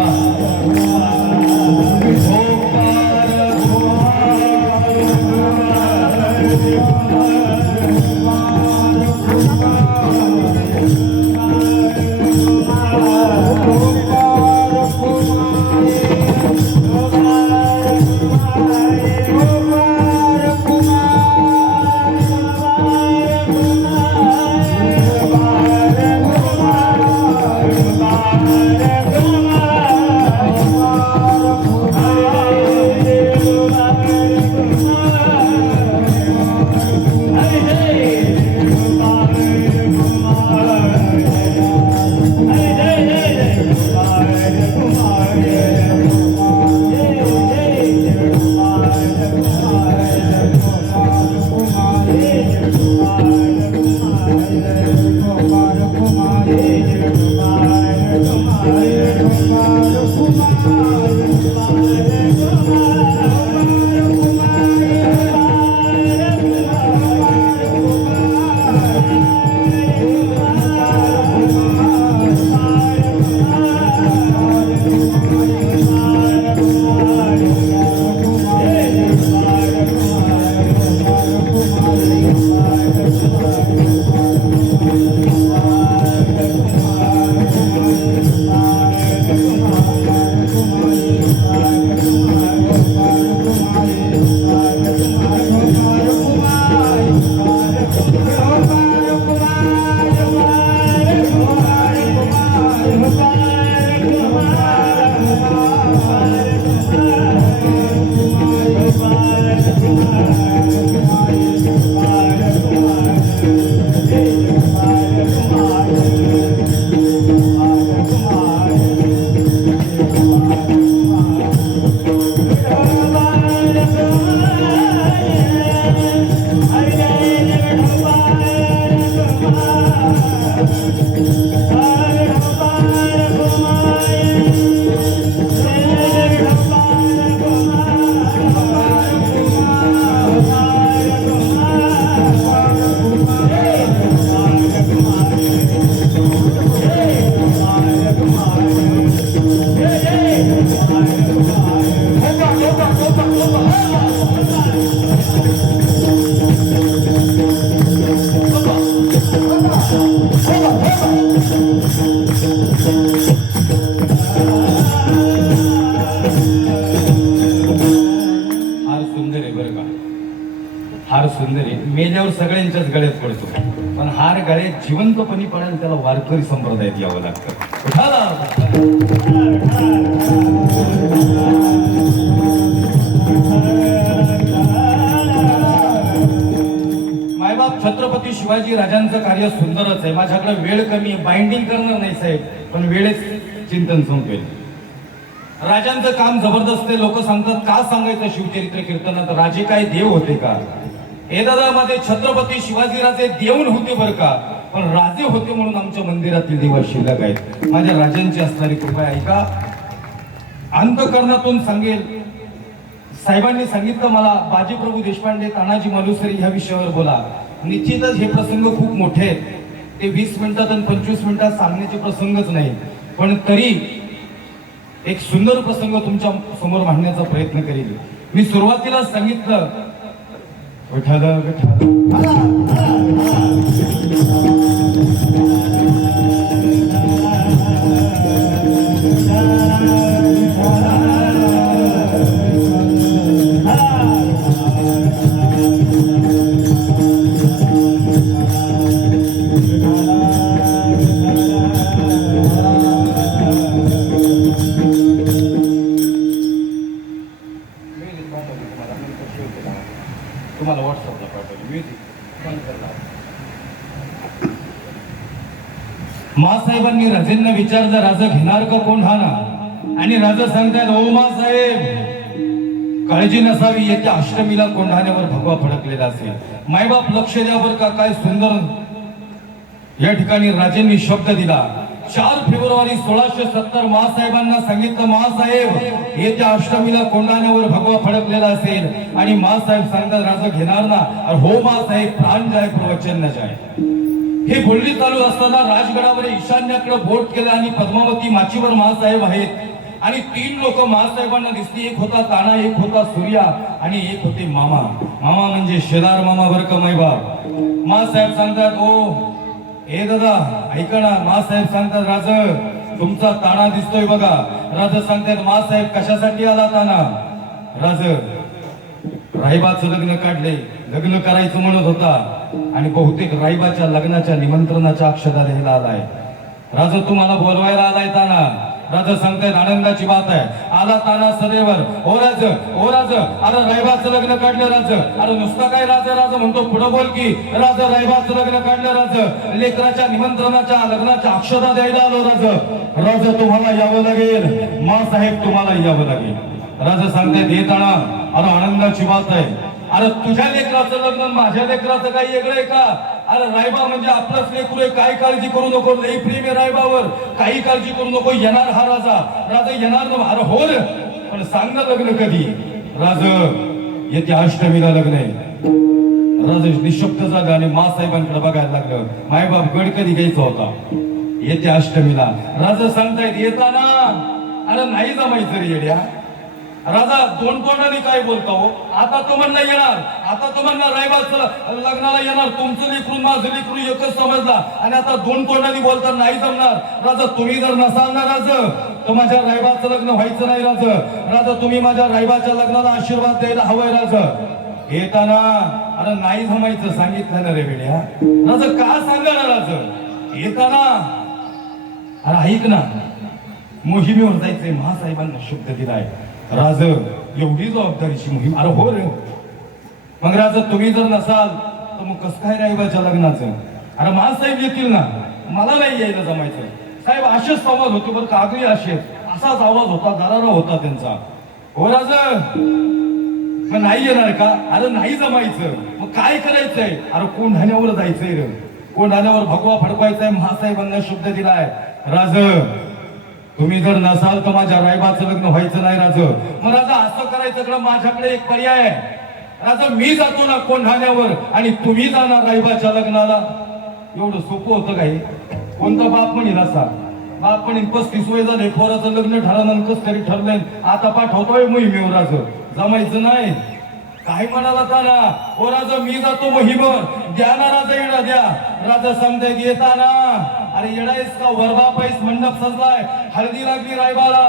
हार सुंदर आहे बरं का, हार सुंदर आहे. मेल्यावर सगळ्यांच्याच गळ्यात पडतो, पण हार गळ्यात जिवंतपणी पडायला त्याला वारकरी संप्रदायात यावं लागतं. मायबाप छत्रपती शिवाजी राजांचं कार्य सुंदरच आहे. माझ्याकडे वेळ कमी आहे, बाइंडिंग करणार नाही साहेब, पण वेळेच चिंतन संपवेल. राजांचं काम जबरदस्त आहे. लोक सांगतात का सांगायचं शिवचरित्र कीर्तनात, राजे काय देव होते का? हे दादा मध्ये छत्रपती शिवाजीराजे देऊन होते बरं का, पण राजे होते म्हणून आमच्या मंदिरातील देवा शिल्लक आहेत. माझ्या राजांची असणारी कृपा ऐका. अंतःकरणातून सांगेल, साहेबांनी सांगितलं मला बाजीप्रभू देशपांडे, तानाजी मालुसरे ह्या विषयावर बोला. निश्चितच हे प्रसंग खूप मोठे आहेत, ते 20 मिनिटात आणि 25 मिनिटात सांगण्याचे प्रसंगच नाही, पण तरी एक सुंदर प्रसंग तुमच्या समोर मांडण्याचा प्रयत्न करेल. मी सुरुवातीला सांगितलं विठाल तुम्हाला व्हॉट्सअपला पाठवली म्युझिक. मासाहेबांनी राजेंना विचारलं, राजा घेणार का कोण हाना? आणि राजा सांगतात, ओ मासाहेब काळजी नसावी, येत्या अष्टमीला कोंढाण्यावर भगवा फडकलेला असेल. मायबाप लक्ष द्या बरं का, काय सुंदर या ठिकाणी राजेंनी शब्द दिला. 4 फेब्रुवारी 1670 मासाहेबांना सांगितलं, मासाहेब येत्या अष्टमीला कोंढाण्यावर भगवा फडकलेला असेल. आणि मासाहेब सांगतात, राजा घेणार ना? हो मासाहेब, प्राण जाय प्रवचन न जाय. हे बोलणी चालू असताना राजगडावर ईशान्याकडे बोट केलं आणि पद्मावती माचीवर मासाहेब आहेत. आणि 3 लोक मासाहेबांना दिसली. एक होता ताना, एक होता सूर्या आणि एक होते मामा. मामा म्हणजे शेदार मामा बरं का मायबाप. मासाहेब सांगतात, ओ हे दादा ऐका ना. मासाहेब सांगतात, राज तुमचा ताना दिसतोय बघा. राजा सांगतात, मासाहेब कशासाठी आला ताना? राज रायबाचं लग्न काढले, लग्न करायचं म्हणत होता आणि बहुतेक रायबाच्या लग्नाच्या निमंत्रणाच्या अक्षता द्यायला आलाय. राजा तुम्हाला बोलवायला आलाय ताना. राजा सांगतायत, आनंदाची बात आहे. आला ताना सदैवर. ओ राज, ओ राज, अरे रायबाचं लग्न काढलं राज. अरे नुसतं काय राजा राजा म्हणतो, पुढे बोल की. राजा रायबाचं लग्न काढलं राज, लेकराच्या निमंत्रणाच्या लग्नाच्या अक्षता द्यायला आलो राज. राजा तुम्हाला यावं लागेल, मासाहेब तुम्हाला यावं लागेल. राजा सांगतायत, येताना अरे आनंदाची बात आहे. अरे तुझ्या लेकराचं लग्न माझ्या लेकराचं काही वेगळं आहे का? अरे रायबा म्हणजे आपलंच लेकरू आहे, काय काळजी करू नको, लई प्रेम आहे रायबावर, काही काळजी करू नको. येणार हा राजा. राजा येणार ना? अरे हो रे, पण सांग ना लग्न कधी? राज येत्या अष्टमीला लग्न आहे. राजा निशब्द झाला आणि मासाहेबांकडे बघायला लागलं. मायबाप गड कधी घ्यायचा होता? येत्या अष्टमीला. राजा सांगतायत, येताना अरे नाही जमायचं रे येड्या. राजा 2 तोंडाने काय बोलतो? आता तो म्हणला येणार, आता तो म्हणला रायबाचं लग्नाला येणार. तुमचं लेकरून माझं लेकरू एकच समजला आणि आता 2 तोंडाने बोलता नाही जमणार. राजा तुम्ही जर नसाल ना राज, तर माझ्या रायबाचं लग्न व्हायचं नाही राज. राजा तुम्ही माझ्या रायबाच्या लग्नाला आशीर्वाद द्यायला हवाय राज. येताना अरे नाही जमायचं सांगितलं ना रे बेड्या. राजा का सांगा ना राज? येताना अरे ऐक ना, मोहिमेवर जायचंय, महासाहेबांना शब्द दिलाय. राज एवढी जबाबदारीची मोहीम? अरे हो रे. मग राजा तुम्ही जर नसाल तर मग कसं काय रायबाच्या लग्नाचं? अरे मासाहेब येतील ना, मला नाही यायला जमायचं. साहेब असेच संवाद होते बरं, कागदी असेच, असाच आवाज होता, दरारा होता त्यांचा. हो राजा, मग नाही येणार का? अरे नाही जमायचं. मग काय करायचंय? अरे कोंढाण्यावर जायचंय रे, कोंढाण्यावर भगवा फडकवायचाय. महासाहेबांना शब्द दिलाय. राज तुम्ही जर नसाल तर माझ्या रायबाचं लग्न व्हायचं नाही राज. मग राजा असं करायचं का? माझ्याकडे एक पर्याय आहे. राजा मी जातो ना कोंढाण्यावर आणि तुम्ही जाणार रायबाच्या लग्नाला. एवढं सोपं होतं काही? कोणता बाप म्हणेल असा? बाप म्हणेल 35 वय झाले, पोराचं लग्न ठरलं, कस तरी ठरलंय, आता पाठवतोय मोहिमेवर राज. जमायचं नाही. काय म्हणाला ताना ओ राजा मी जातो मोहिमवर द्या ना राजा येडा द्या राजा समजाय येताना अरे येडायस का वरबा पैस मंडप सजलाय हळदी लागली रायबाला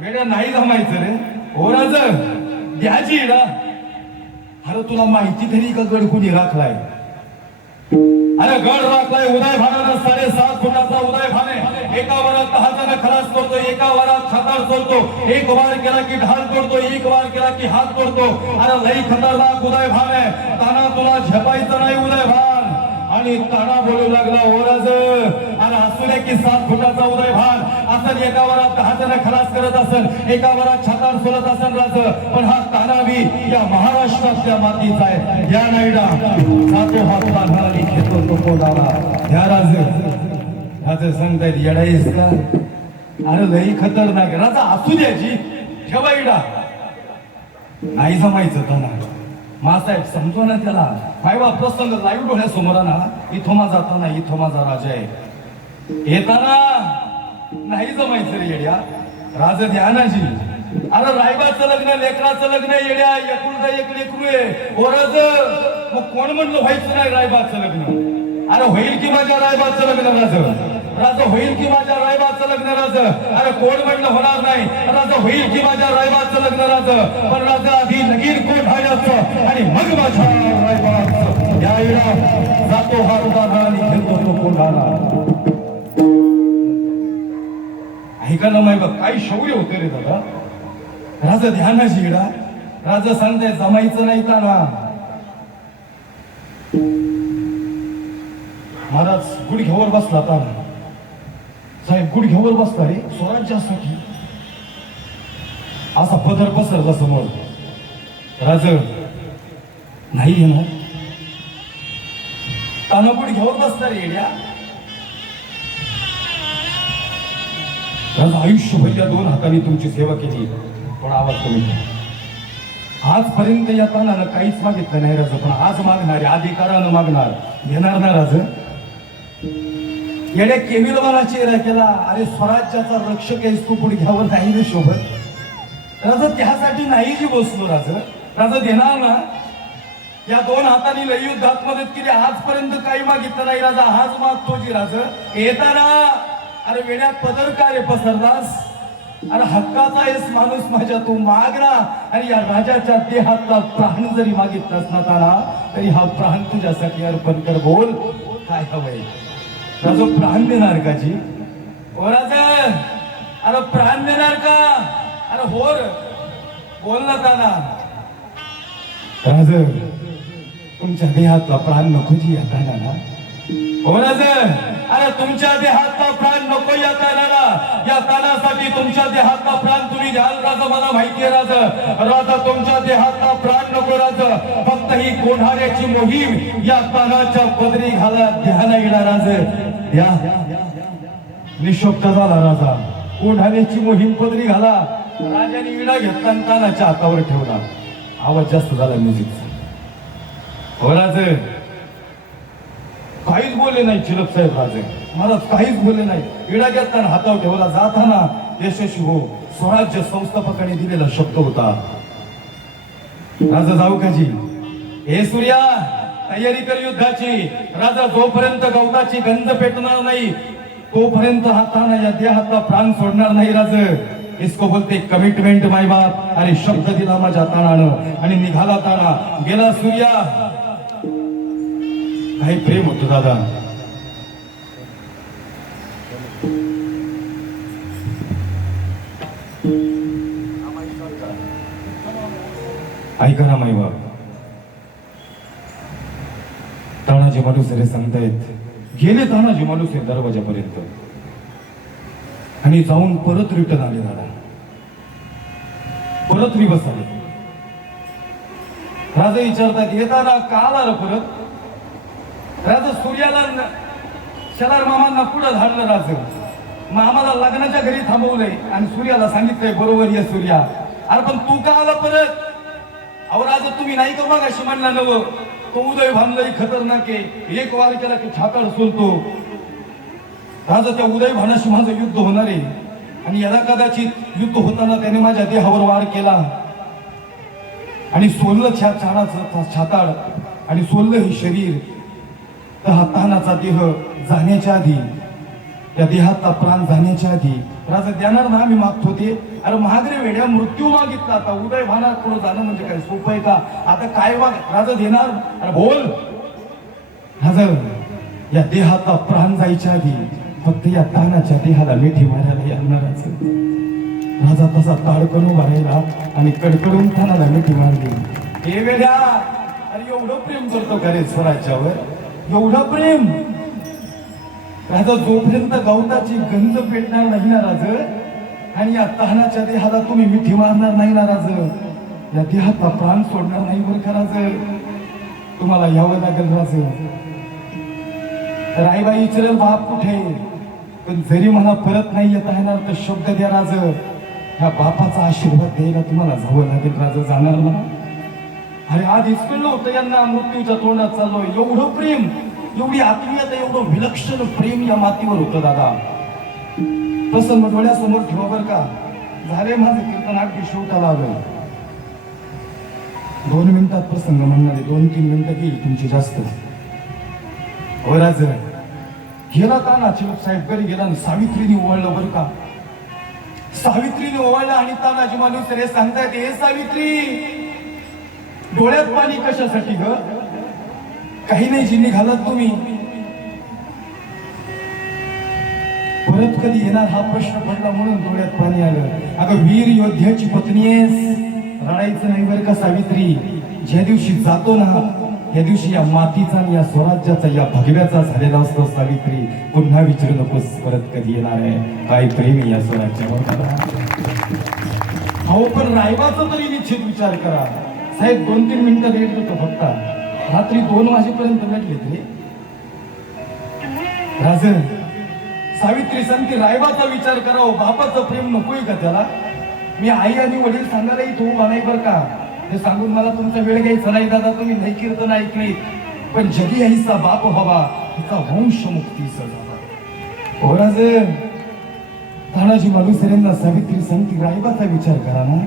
वेड्या नाही जमायचं रे ओ राजा द्याची येडा अरे तुला माहिती तरी का गड कुणी राखलाय अरे गड राखलाय उदय भानानं 7.5 फुटाचा उदय भाने एका वरात 10 जण खलास करतो एका वरात छातार सोडतो एक वार केला की ढाल तोडतो एक वार केला की हात तोडतो अरे लई खतरनाक उदय भान आहे ताना तुला झेपायचं नाही उदय भान आणि ताना बोलू लागला ओराज अरे असुऱ्या की 7 फुटाचा उदय भान असं एका वरात 10 जण खलास करत असेल एका वरात छातार सोडत असेल राज पण हा ताना बी या महाराष्ट्रातल्या मातीचा आहे या नाईडा सातो हात तानाली घेतो तो कोणाला या राज राज सांगतायत येडाईस का अरे लई खतरनाक राजा असू द्याची ठेवा इडा नाही जमायचं ताना मासाहेब समजू ना त्याला बाबा प्रसंग लाईव्ह डोळ्यासमोर ना इथं माझा ताना इथं माझा राजा आहे येताना नाही जमायचं रे येड्या राज ध्यानाजी अरे रायबाचं लग्न लेकराचं लग्न येड्या एकुलता एक लेकरू आहे ओ राज मग कोण म्हणलं व्हायचं नाही रायबाचं लग्न अरे होईल की माझ्या रायबाचं लग्न राज राजा होईल की माझ्या रायबाचं लग्न राज अरे कोण म्हणलं होणार नाही राजा होईल की माझ्या रायबाचं लग्न राज पण राजा आधी लगीन कोठाण्याचं आणि मग माझ्या रायबाचं या येडा जातो हा उदाहरण आणि घेतो तो कोठाला ऐका ना माय बघ काही शौर्य होते रे दादा राजा ध्यानाची येडा राजा सांगताय जमायचं नाही का ना महाराज गुडघ्यावर बसला ताना साहेब गुडघ्यावर बसला रे स्वराज्यासाठी असा पदर पसरला समोर राज नाही घेणार ताना गुडघ्यावर बसला रे येड्या राज आयुष्यभर या 2 हातांनी तुमची सेवा केली पण आवाज कमी केला आजपर्यंत या तानानं काहीच मागितलं नाही राज पण आज मागणार अधिकारानं मागणार घेणार ना राज येड्या केविलवाला चेहरा केला अरे स्वराज्याचा रक्षक आहेस तू गुडघ्यावर नाही रे शोभत राजा त्यासाठी नाही जी बसलो राजा देणार ना या 2 हातांनी लई युद्धात मदत केली आजपर्यंत काही मागितलं नाही राजा हाच मागतो जी राज येताना अरे वेड्या पदर का रे पसरलास अरे हक्काचा आहेस माणूस माझ्या तू माग ना आणि या राजाच्या देहातला प्राण जरी मागितलास ना ताना तरी हा प्राण तुझ्यासाठी अर्पण कर बोल काय हवंय राजा प्राण देणार का जी ओ राजा अरे प्राण देणार का अरे होर बोल ना ताना राजा तुमच्या देहातला प्राण नको जी या तानाला हो राजा अरे तुमच्या देहातला प्राण नको या तानाला या तानासाठी तुमच्या देहातला प्राण तुम्ही द्याल राजा मला माहिती आहे राजा तुमच्या देहातला प्राण नको राजा फक्त ही कोढाण्याची मोहीम या तानाच्या पदरी घाला ध्यान येणार राजा या निशब्द झाला राजा कोढाण्याची मोहीम पदरी घाला राजाने विडा घेतला तानाच्या हातावर ठेवला आवाज जास्त झाला म्युझिकचा हो राजा काहीच बोलले नाही चिलक साहेब राजे महाराज काहीच बोलले नाही विडा घेताना हातावर ठेवला जाताना यशस्वी हो स्वराज्य संस्थापकाने दिलेला शब्द होता राजा जाऊ का जी हे सूर्या तयारी कर युद्धाची राजा जोपर्यंत गवताची गंज पेटणार नाही तोपर्यंत हाताना या देहातला प्राण सोडणार नाही राजा इसको बोलते कमिटमेंट माय बाप अरे शब्द दिला माझ्या तानानं आणि निघाला ताना गेला सूर्या काही प्रेम होतं दादा ऐका ना माई बाप तानाजी माणूस सांगतायत गेले तानाजी माणूस दरवाजापर्यंत आणि जाऊन परत रिटर्न आले दादा परत रिवर्स आले राजा विचारतात येताना का आला रे परत राजा सूर्याला शलार मामांना पुढे धाडलं राजा मामाला लग्नाच्या घरी थांबवलंय आणि सूर्याला सांगितलंय बरोबर ये सूर्या अरे पण तू का आला परत अहो राजा तुम्ही नाही का मग अशी म्हणला नव तो उदय भानलाही खतरनाक आहे एक वार केला की छाताड सोलतो राजा त्या उदय भानाशी माझं युद्ध होणार आहे आणि याला कदाचित युद्ध होताना त्याने माझ्या देहावर वार केला आणि सोललं छानाचं छाताळ आणि सोललं हे शरीर, तर हा तानाचा देह जाण्याच्या आधी, त्या देहातला प्राण जाण्याच्या आधी राजा देणार ना. मी मागतो ते. अरे महागरे वेड्या, मृत्यू मागितला, आता उदय भानात पुढे जाणं म्हणजे काय सोपं आहे का? आता काय राजा देणार? अरे बोल राजा. या देहातला प्राण जायच्या आधी फक्त या तानाच्या देहाला मिठी मारायला येणारच. राजा तसा ताडकन उभा राहिला आणि कडकडून तानाला मिठी मारली. हे वेड्या, अरे एवढं प्रेम करतो का रे स्वराज्यावर? एवढं प्रेम? राजा जोपर्यंत गवताची गंज पेटणार नाही ना राज, आणि या तहानाच्या देहाला तुम्ही मिठी मारणार नाही ना राज, या देहातला प्राण सोडणार नाही बरं का राज. तुम्हाला यावं लागेल राज. राईबाई विचारेल बाप कुठे, पण जरी मला परत नाही येता येणार तर शब्द द्या राज, ह्या बापाचा आशीर्वाद द्यायला तुम्हाला जावं लागेल राज. जाणार ना? अरे आधीच कळलं होतं यांना मृत्यूच्या तोंडात चाललोय. एवढं प्रेम, एवढी आत्मीयता, एवढं विलक्षण प्रेम या मातीवर होतं दादा. प्रसंग डोळ्यासमोर ठेवा बर का. झाले माझं कीर्तन अगदी शेवटाला आलोय. 2 मिनिटात प्रसंग म्हणणारे 2-3 मिनिटं घेईल तुमची जास्त. हो राज. गेला ताना चिलक साहेब घरी गेला आणि सावित्रीने ओवाळलं बरं का. सावित्रीने ओवाळलं आणि तानाजी माणूस रे सांगतायत, हे सावित्री डोळ्यात पाणी कशासाठी ग? काही नाही जी निघालात तुम्ही, परत कधी येणार हा प्रश्न पडला म्हणून डोळ्यात पाणी आलं. अगं वीर योद्ध्याची पत्नी आहेस, रडायचं नाही बरं का सावित्री. ज्या दिवशी जातो ना त्या दिवशी या मातीचा आणि या स्वराज्याचा, या भगव्याचा झालेला असतो सावित्री. पुन्हा विचारू नकोस परत कधी येणार आहे. काय प्रेम आहे या स्वराज्यावर. अहो पण रायबाचा तरी निश्चित विचार करा साहेब. 2-3 मिनिटं लेट होतो फक्त. रात्री 2 वाजेपर्यंत लढले ते राज. सावित्री सांगते रायबाचा विचार करावं, बापाचं प्रेम नकोय का त्याला? मी आई आणि वडील सांगायला इथं उभा नाही बरं का. हे सांगून मला तुमचा वेळ घ्यायचा नाही दादा. तुम्ही नाही कीर्तन ऐकली, पण जगी आईचा बाप व्हावा, तिचा वंश मुक्तीचा झाला. हो राज. तानाजी मालुसरेंना सावित्री सांगते रायबाचा विचार करा ना.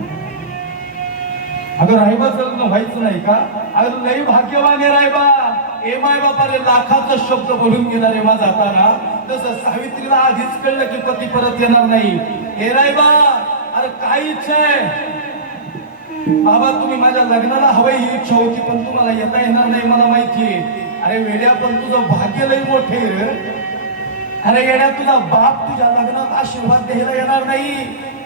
अगं रायबाचं लग्न व्हायचं नाही का? अगं लई भाग्यवान आहे रायबा. ए माय बापाने लाखाचा शब्द बोलून गेला रे माझा ताना. तसं सावित्रीला आधीच कळलं की पती परत येणार नाही. हे रायबा, अरे काय इच्छा आहे बाबा? तुम्ही माझ्या लग्नाला हवं ही इच्छा होती, पण तुम्हाला येता येणार नाही मला माहितीये. अरे वेड्या, पण तुझं भाग्य लई मोठे रे. अरे येड्या, तुझा बाप तुझ्या लग्नात आशीर्वाद द्यायला येणार नाही,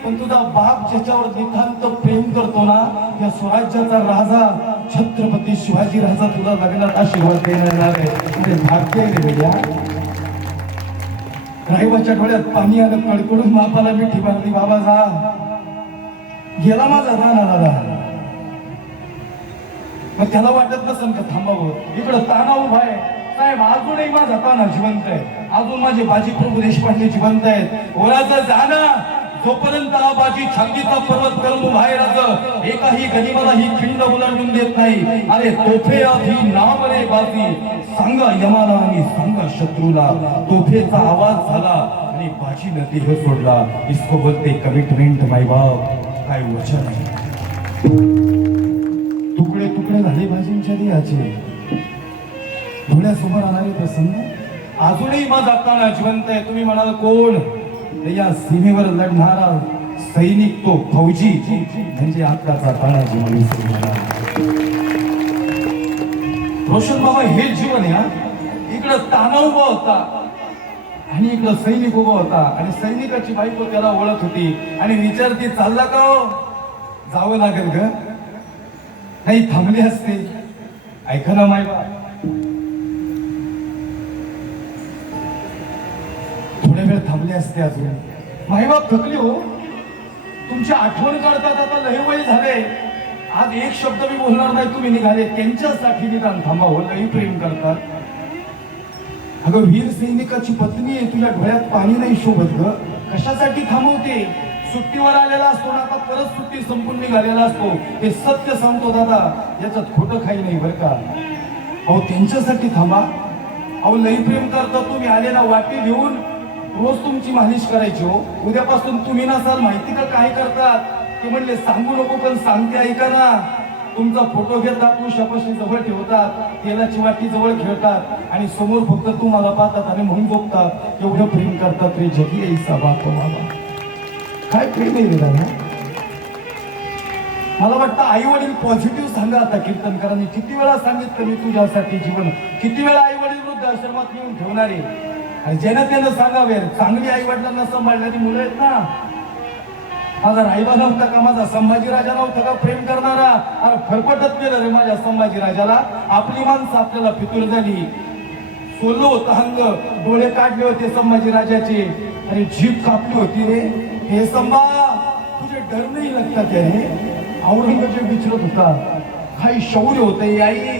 पण तुझा बाप ज्याच्यावर नितांत प्रेम करतो ना, या स्वराज्याचा राजा छत्रपती शिवाजी राजा तुला लग्नात आशीर्वाद देणार येणार आहे. अरे भाग्य आहे रे वेड्या. रायबाच्या डोळ्यात पाणी आलं, कडकडून बापाला मिठी मारली. बाबा जा. गेला माझा ताना दादा. मग त्याला वाटत नसेल का थांबावं. इकडं ताना उभा आहे साहेब. अजूनही माझा ताना जिवंत आहे. अजून माझे बाजी प्रभू देशपांडे जिवंत आहेत. ओराचं जाना जोपर्यंत हा बाजी छातीचा पर्वत करून उभा आहे राज, एकाही गनिमाला ही खिंड उलटून देत नाही. अरे तोफे आधी नाम रे बाजी, सांगा यमाला आणि सांगा शत्रूला. तोफेचा आवाज झाला आणि बाजीनं देह सोडला. इसको बोलते कमिटमेंट माय बाप. काय वचन आहे. तुकडे तुकडे झाले बाजींच्या देहाचे. डोळ्यासमोर आणारे प्रसंग. अजूनही माझा ताना जिवंत आहे. तुम्ही म्हणाल कोण? या सीमेवर लढणारा सैनिक, तो फौजी म्हणजे आत्ताचा तानाजी मालुसरे महाराज. रोशन बाबा हे जीवन आहे. इकडं ताना उभा होता आणि इकडं सैनिक उभा होता, आणि सैनिकाची बायको त्याला ओळख होती आणि विचारती चालला का हो? जावं लागेल ग. नाही थांबले असते. ऐका ना मायबा, थोड्या वेळ थांबले असते. अजून माईबाप थकले हो. तुमची आठवण काढतात. आता लय वय झाले. आज एक शब्द मी बोलणार नाही. तुम्ही निघाले त्यांच्यासाठी निदान थांबा हो. लई प्रेम करतात. अगं वीर सैनिकाची पत्नी आहे, तुझ्या डोळ्यात पाणी नाही शोभत ग. कशासाठी थांबवते? सुट्टीवर आलेला असतो ना, आता परत सुट्टी संपून निघालेला असतो. हे सत्य सांगतो दादा, याच्यात खोटं काही नाही बरं का. अहो त्यांच्यासाठी थांबा. अहो लई प्रेम करता तुम्ही. आले ना वाटी घेऊन रोज तुमची मालिश करायची हो. उद्यापासून तुम्ही नसाल माहिती का काय करतात ते? म्हणले सांगू नको पण सांगते ऐका ना. तुमचा फोटो घेतात, उशापाशी जवळ ठेवतात, तेलाची वाटी जवळ खेळतात आणि समोर फक्त तुम्हाला पाहतात आणि म्हणून झोपतात. एवढं प्रेम करतात रे जगी ऐसा बाप बाबा. काय प्रेम आहे रे दादा. मला वाटतं आई वडील पॉझिटिव्ह सांगा. आता कीर्तनकारांनी किती वेळा सांगितलं मी तुझ्यासाठी जीवन, किती वेळा आई वडील वृद्धाश्रमात येऊन ठेवणारे आणि ज्यानं त्यानं सांगावे. चांगली आई वडिलांना सांभाळणारी मुलं आहेत ना. माझा रायबा नव्हता का, माझा संभाजी राजा नव्हता का प्रेम करणारा. अरे फरफटत गेलं रे माझ्या संभाजी राजाला. आपली माणसं आपल्याला फितूर झाली. सोडलं होतं अंग, डोळे काढले होते संभाजी राजाचे आणि जीभ कापली होती रे. हे संभा तुझे डर नाही लगता क्या रे. औरंगजेब विचारत होता काही शौर्य होतं आई.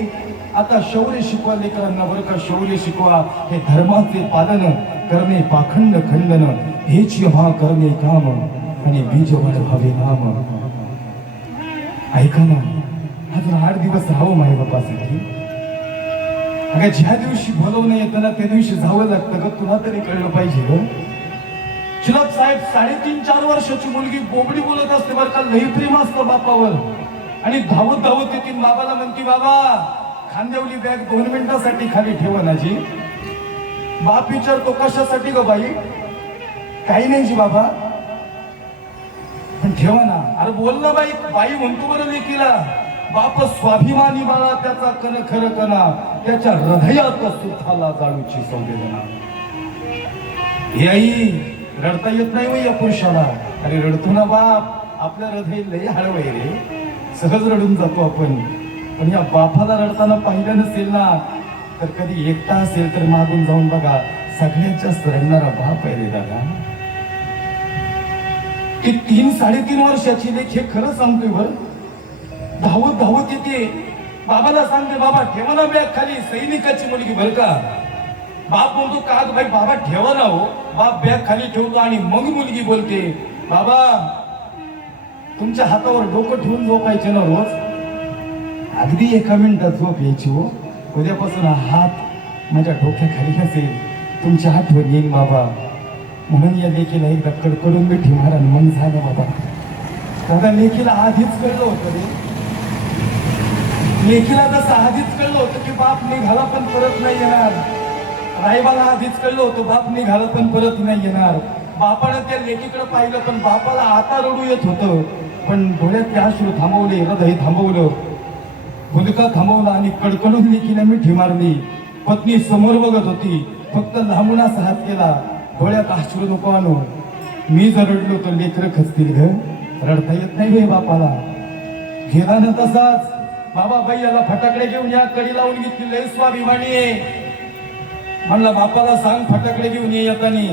आता शौर्य शिकवा लेकरांना बरं का. शौर्य शिकवा. हे धर्माचे पालन करणे, पाखंड खंडन हेच यहा करणे काम आणि बीज व्हावे नाम. ऐका ना, अजून 8 दिवस राहावं माई बापासाठी. अगं ज्या दिवशी बोलवणं येतं ना त्या दिवशी जावं लागतं ग. तुला तरी कळलं पाहिजे ग. शिलप साहेब 3.5-4 वर्षाची मुलगी बोबडी बोलत असते बरं का. लई प्रेम असतं बापावर आणि धावत धावत येते बाबाला म्हणते बाबा खांद्यावली बॅग 2 मिनिटासाठी खाली ठेवा ना जी. बाप विचारतो कशासाठी ग बाई. काही नाही जी बाबा पण ठेवा ना. अरे बोल ना बाई. बाई म्हणतो बरं लेकीला. बाप स्वाभिमानी बाळा त्याचा कण खरं कणा, त्याच्या हृदयात सुखाला जाळूची संवेदना. हे आई रडता येत नाही वय या पुरुषाला. अरे रडतो ना बाप. आपलं हृदय लय हळवं आहे रे. सहज रडून जातो आपण. पण या बापाला रडताना पाहिलं नसेल ना तर कधी एकटा असेल तर मागून जाऊन बघा. सगळ्यात जास्त रडणारा बाप आहे रे दादा. ती 3-3.5 वर्षाची लेक हे खरं सांगतोय बर. धावत धावत येते बाबाला सांगते बाबा ठेवा ना बॅग खाली. सैनिकाची मुलगी बर का. बाप म्हणतो का भाई बाबा ठेवा ना हो. बाप बॅग खाली ठेवतो आणि मग मुलगी बोलते बाबा तुमच्या हातावर डोकं ठेवून झोपायचे ना रोज. अगदी 1 मिनिटात झोप यायची हो. उद्यापासून हात माझ्या डोक्याखाली नसेल. तुमची आठवण येईल बाबा. म्हणून या लेकीला एकदा कडकडून मिठी मारा आणि मग झालं बाबा. दादा लेकीला आधीच कळलं होतं रे. लेकीला जसं आधीच कळलं होतं की बाप निघाला पण परत नाही येणार. रायबाला आधीच कळलं होतं बाप निघाला पण परत नाही येणार. बापानं त्या लेकीकडे पाहिलं पण बापाला आता रडू येत होतं. पण डोळ्यात अश्रू थांबवले, हृदय थांबवलं, हुलका थांबवला आणि कडकडून लेकीला मिठी मारली. पत्नी समोर बघत होती. फक्त लांबून असा हात केला. डोळ्यात अश्रू नको आणू. मी जर रडलो तर लेकरं खचतील ग. रडता येत नाही बापाला. गेला ना तसाच. बाबा बाई याला फटाकडे घेऊन या. कडी लावून घेतली. लय स्वाभिमानी आहे. म्हणलं बापाला सांग फटाकडे घेऊन ये येतानी.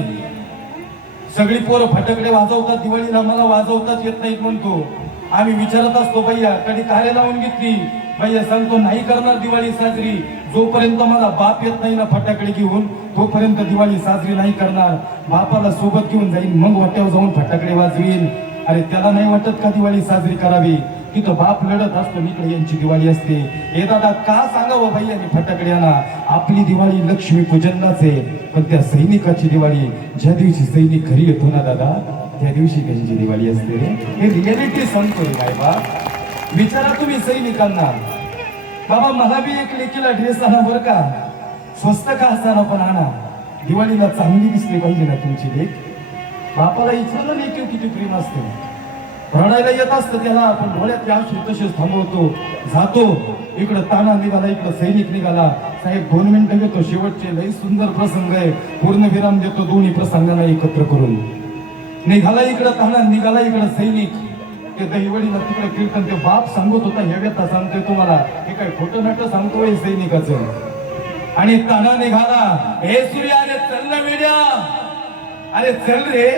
सगळी पोरं फटाकडे वाजवतात दिवाळीला, मला वाजवताच येत नाहीत म्हणतो. आम्ही विचारत असतो भैया कधी कारे लावून घेतली. भैया सांगतो नाही करणार दिवाळी साजरी. जोपर्यंत मला बाप येत नाही ना फटाकडे घेऊन तोपर्यंत दिवाळी साजरी नाही करणार. बापाला सोबत घेऊन जाईन मग वाट्यावर जाऊन फटाकडे वाजवीन. अरे त्याला नाही वाटत का दिवाळी साजरी करावी. तिथं बाप लढत असतो, इकडे यांची दिवाळी असते. हे दादा का सांगावं भैयानी फटाकडे आणा. आपली दिवाळी लक्ष्मी पूजनाच आहे. पण त्या सैनिकाची दिवाळी ज्या दिवशी सैनिक घरी येतो ना दादा त्या दिवशी त्यांची दिवाळी असते रे. हे रियालिटी सांगतोय काय बा. विचारा तुम्ही सैनिकांना. बाबा मला बी एक लेकीला ड्रेस आणा बरं का. स्वस्त का असताना पण आणा. दिवाळीला चांगली दिसली पाहिजे ना तुमची लेक. बापाला इथलं लेकीव किती प्रेम असतं. रडायला येत असतं त्याला. आपण डोळ्यात अश्रू तसेच थांबवतो. जातो इकडं ताना निघाला, इकडं सैनिक निघाला. साहेब 2 मिनिटं घेतो. शेवटचे लई सुंदर प्रसंग आहे. पूर्ण विराम देतो दोन्ही प्रसंगाला एकत्र करून. निघाला इकडं ताना, निघाला इकडं सैनिक. ते दहीवडीला तिकडे कीर्तन ते बाप सांगत होता. हे व्यथा सांगतोय तुम्हाला. हे काय खोटं नाटं सांगतोय सैनिकाचं. आणि ताना निघाला. हे सूर्या अरे चल ना मीडिया. अरे चल रे.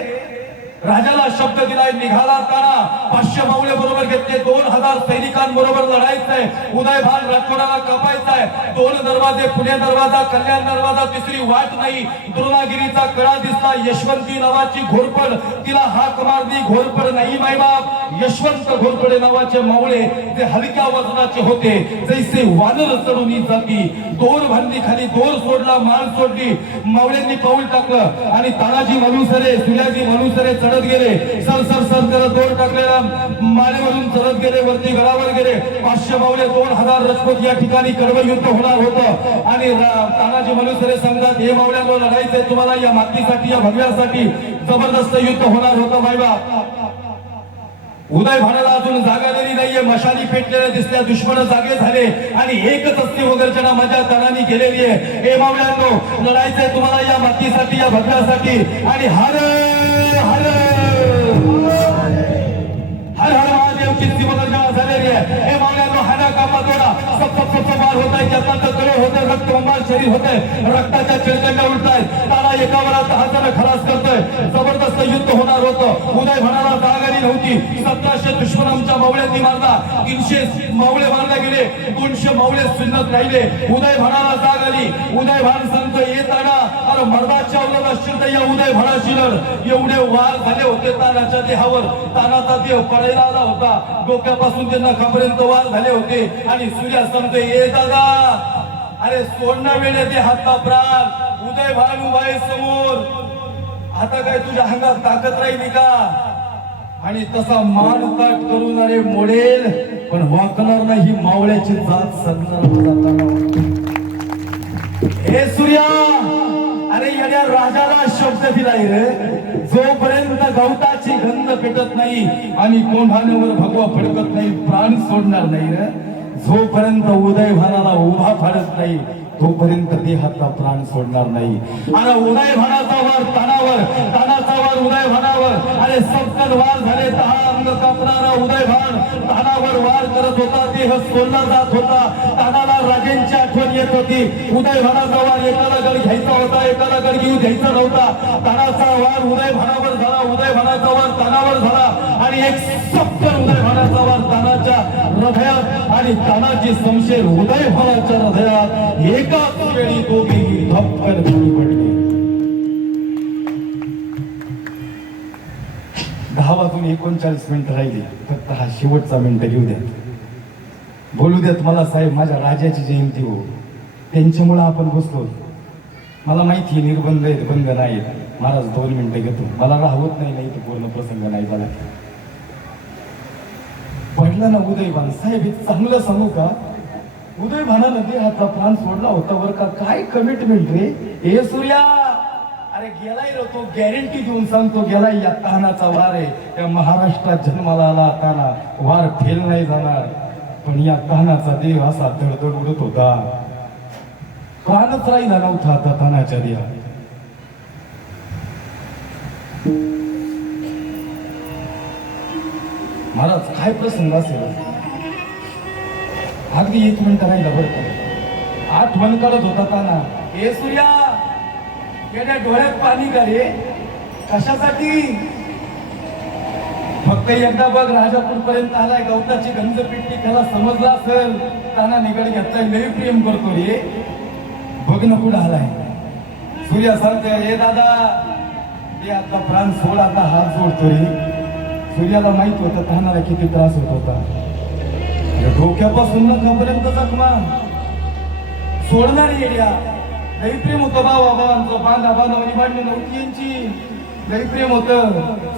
राजाला शब्द दिलाय. निघाला ताना. 500 मावळे बरोबर घेतले. 2000 सैनिकांबरोबर लढायचंय. उदयभान राठोडाला कापायचाय. 2 दरवाजे, पुणे दरवाजा, कल्याण दरवाजा, तिसरी वाट नाही. द्रोणागिरीचा कडा दिसला. यशवंती नावाची घोरपड. तिला हाक मारली. घोरपड नाही मायबाप. यशवंत घोरपडे नावाचे मावळे ते हलक्या वजनाचे होते. जैसे वानर चढून जाती. दोर बांधली खाली, दोर सोडला, मान सोडली. मावळ्यांनी पाऊल टाकलं आणि तानाजी मनुसरे, सूर्याजी मनुसरे चढत गेले, सर सर सर करत दोर टाकलेला माळेवरून चढत गेले, वरती गडावर गेले. 500 मावळे 2000 राजपूत या ठिकाणी कडवं युद्ध होणार होतं. आणि तानाजी मनुसरे सांगतात, हे मावळ्यांना लढायचंय तुम्हाला, या मातीसाठी, या भगव्यासाठी जबरदस्त युद्ध होणार होतं. बायबा उदय भानाला अजून जागा दिली नाहीये, मशाली पेटलेल्या दिसल्या, दुश्मन जागे झाले आणि एकच असते वगैरे मजा तणानी केलेली आहे. हे मावळ्यांनो लढायचंय तुम्हाला, या मातीसाठी, या भगव्यासाठी. आणि हर हर हर हर महादेवची शिवगर्जना झालेली आहे. हे मावळ्यांनो हाना कापा तोडा, सब सब सब वार होत आहे, जपांचं कळ होत आहे, रक्तबंबाळ शरीर होत आहे, रक्ताच्या चिळकंड्या उडताय. ताना एका वरात हाताने खलास करतोय. जबरदस्त युद्ध होणार होतं. उदय भानाला जागारी नव्हती. 1700 दुश्मन आमच्या मावळ्यांनी मारला, 300 मावळे मारले गेले, 200 मावळे सुन्नत राहिले. उदय भानाला जाग आली. उदय भान सांगतोय, येताना अरे मर्दाच्या औलाद असतील तर या उदय भानाशी लढ. एवढे वार झाले होते तानाच्या देहावर, तानाचा देह पडायला आला होता, डोक्यापासून त्यांना खापर्यंत वार झाले होते. आणि सूर्या सांगतोय, ये दादा अरे सोडणं वेळे ते हातचा प्राण. उदय भान उभा आहे समोर, आता काय तुझ्या अंगात ताकद राहिली का? आणि तसा मान ताट करून अरे मोडेल, पण वाकणार नाही, मावळ्याची जात सांगणार. हे सूर्या अरे येण्या राजाला शब्द दिलाय रे, जोपर्यंत गवताची गंध पेटत नाही आणि कोंढाण्यावर भगवा फडकत नाही, प्राण सोडणार नाही रे. जोपर्यंत उदय भानाला उभा फाडत नाही तोपर्यंत देहाचा प्राण सोडणार नाही. आणि उदय भानाचा वार तानावर, तानाचा वार उदय भानावर. अरे सपकन वार झाले, तहा अंग कापणारा उदय भान तानावर वार करत होता, देह सोडला जात होता. तानाला राजेंची आठवण येत होती. उदय भानाचा वार एकाला गड घ्यायचा होता, एकाला गड घेऊ घ्यायचा नव्हता. तानाचा वार उदय भानावर झाला, उदय भानाचा वार तानावर झाला. आणि एक सपकन उदय भानाचा वार तानाच्या हृदयात आणि तानाची शमशेर उदय भानाच्या हृदयात एकाच वेळी दोघेही धपकन खाली पडले. 10 वाजून 39 मिनिटं राहिली. फक्त हा शेवटचा मिनिट घेऊ द्या, बोलू द्यात मला. साहेब माझ्या राजाची जयंती हो, त्यांच्यामुळे आपण बसलो. मला माहिती निर्बंध आहेत, बंद नाहीत. महाराज 2 मिनिटं घेतो, मला राहवत नाही तर पूर्ण प्रसंग नाही झाला. पडला ना उदय भान. साहेब हे चांगलं सांगू का, उदय भानानं देहाचा प्राण सोडला होता बर का. काय कमिटमेंट रे. हे सूर्या अरे गेलाय रे तो, गॅरंटी देऊन सांगतो गेलाय. या तानाचा वार आहे, त्या महाराष्ट्रात जन्माला आला ताना, वार फेल नाही जाणार. पण या तानाचा देह असा धडधड उडत होता, प्राणच राहिला नव्हता आता तानाच्या देहात. महाराज काय प्रसंग असेल. अगदी 1 मिनिट राहिला बरं का. आठवण काढत होता ताना. हे सूर्या येण्या डोळ्यात पाणी का रे, कशासाठी? फक्त एकदा बघ, राजापूर पर्यंत आलाय, गवताची गंज पिटली, त्याला समजला असेल ताना निगड घेतलाय, लई प्रेम करतो रे. बघ ना कुठं आलाय. सूर्या सांगतोय, हे दादा ते आता प्राण सोड, आता हात जोडतो रे. सूर्याला माहित होतं तानाला किती त्रास होत होता. डोक्यापासून नखापर्यंत जखमा सोडणार येड्या. लई प्रेम होतं भावाभावांचं, बांधा बांधावानी भांडणी नव्हती यांची, लई प्रेम होतं.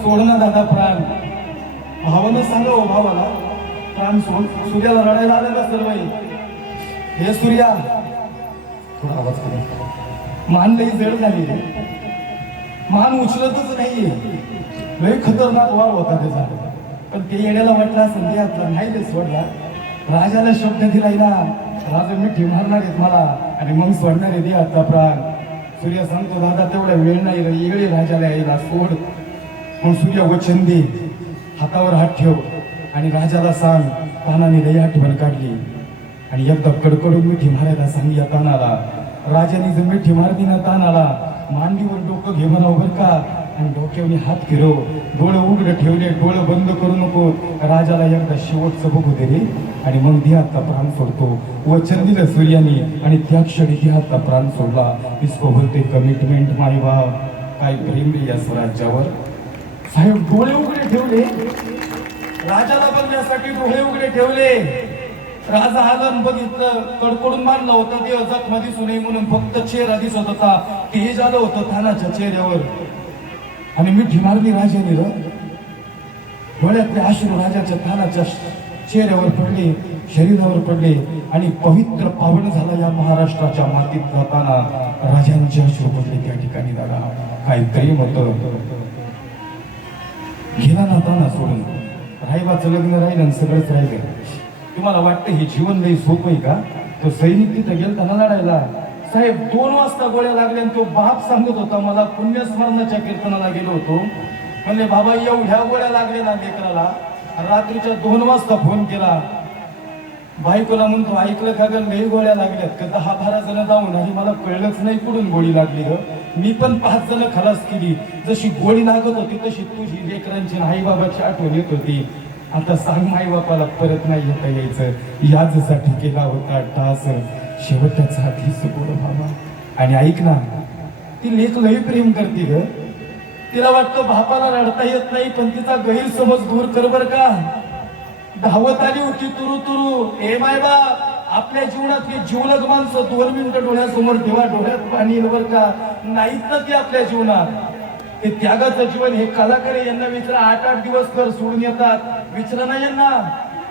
सोडणार दादा प्राण. भावानं सांगा हो भावाला प्राण सोड. सूर्याला रडायला आलं ना सर्व. हे सूर्या थोडा आवाज करा. मान लई जड झाली रे, मान उचलतच नाहीये. लई खतरनाक वार होता त्याचा. पण ते येण्याला वाटलं असं देहातला नाही ते सोडला. राजाला शब्द दिलाय ना, राजा मिठी मारणार आहेत मला आणि मग सोडणार आहे देहाचा प्राण. सूर्य सांगतो, दादा तेवढा वेळ नाही रे, येळे राजाला यायला सोड. पण सूर्य वचन दे, हातावर हात ठेव आणि राजाला सांग तानाने लई आठवण काढली. आणि एकदा कडकडून मिठी मारायला सांग या तानाला. राजाने जर मिठी मारली ना तानाला, मांडीवर डोकं घे म्हणावं बरं का, आणि डोक्यावनी हात फिरव. डोळे उघडे ठेवले, डोळे बंद करू नको. राजाला एकदा शेवटचं बघू दे रे, आणि मग देहाचा प्राण सोडतो. वचन दिलं सूर्याने आणि त्या क्षणी देहाचा प्राण सोडला. इसको बोलते कमिटमेंट माय भाव. काय प्रेम रे या स्वराज्यावर. साहेब डोळे उघडे ठेवले, राजाला बघण्यासाठी डोळे उघडे ठेवले. राजा आलं बघितलं, कडकडून मारला होता देह, जखमा दिसू नये म्हणून फक्त चेहरा दिसत होता. तेज आलं होतं थानाच्या चेहऱ्यावर. आणि मिठी मारली राजाने र डोळ्यातले अश्रू राजाच्या तानाच्या चेहऱ्यावर पडले, शरीरावर पडले आणि पवित्र पावन झाला या महाराष्ट्राच्या मातीत जाताना राजांचे अश्रू पडले त्या ठिकाणी. दादा काय प्रेम होतं. गेला ना ताना सोडून, राहिबाचं लग्न राहिलं आणि सगळंच राहिलं. तुम्हाला वाटतं हे जीवन लई सोपं आहे का? तो सैनिक तिथं गेलता ना लढायला, साहेब 2 वाजता गोळ्या लागल्या आणि तो बाप सांगत होता, मला पुण्यस्मरणाच्या कीर्तनाला गेलो होतो, म्हणले बाबा एवढ्या गोळ्या लागल्या ना लेकराला, रात्रीच्या 2 वाजता फोन केला बायकोला, म्हणतो ऐकलं का ग लई गोळ्या लागल्यात का? 10-12 जण जाऊन आणि मला कळलंच नाही कुठून गोळी लागली ग. मी पण 5 जण खलास केली. जशी गोळी लागत होती तशी तुझी लेकरांची आई बाबाची आठवण येत होती. आता सांग माई बापाला परत नाही येता यायचं, याचसाठी केला होता टास शेवटचा दिस गोड बाबा. आणि ऐक ना, ती लेक लई प्रेम करते ग. तिला वाटतं बापाला रडता येत नाही, पण तिचा गैरसमज दूर कर बर का. धावत आली होती तुरु तुरु, ए माय बाप, आपल्या जीवनातली जीवलग माणसं 2 मिनिटं डोळ्यासमोर ठेवा, डोळ्यात पाणी येईल बर का. नाहीत ना ते आपल्या जीवनात. हे त्यागाचं जीवन, हे कलाकार यांना विचारा, 8-8 दिवस कर सोडून येतात. विचारा ना यांना,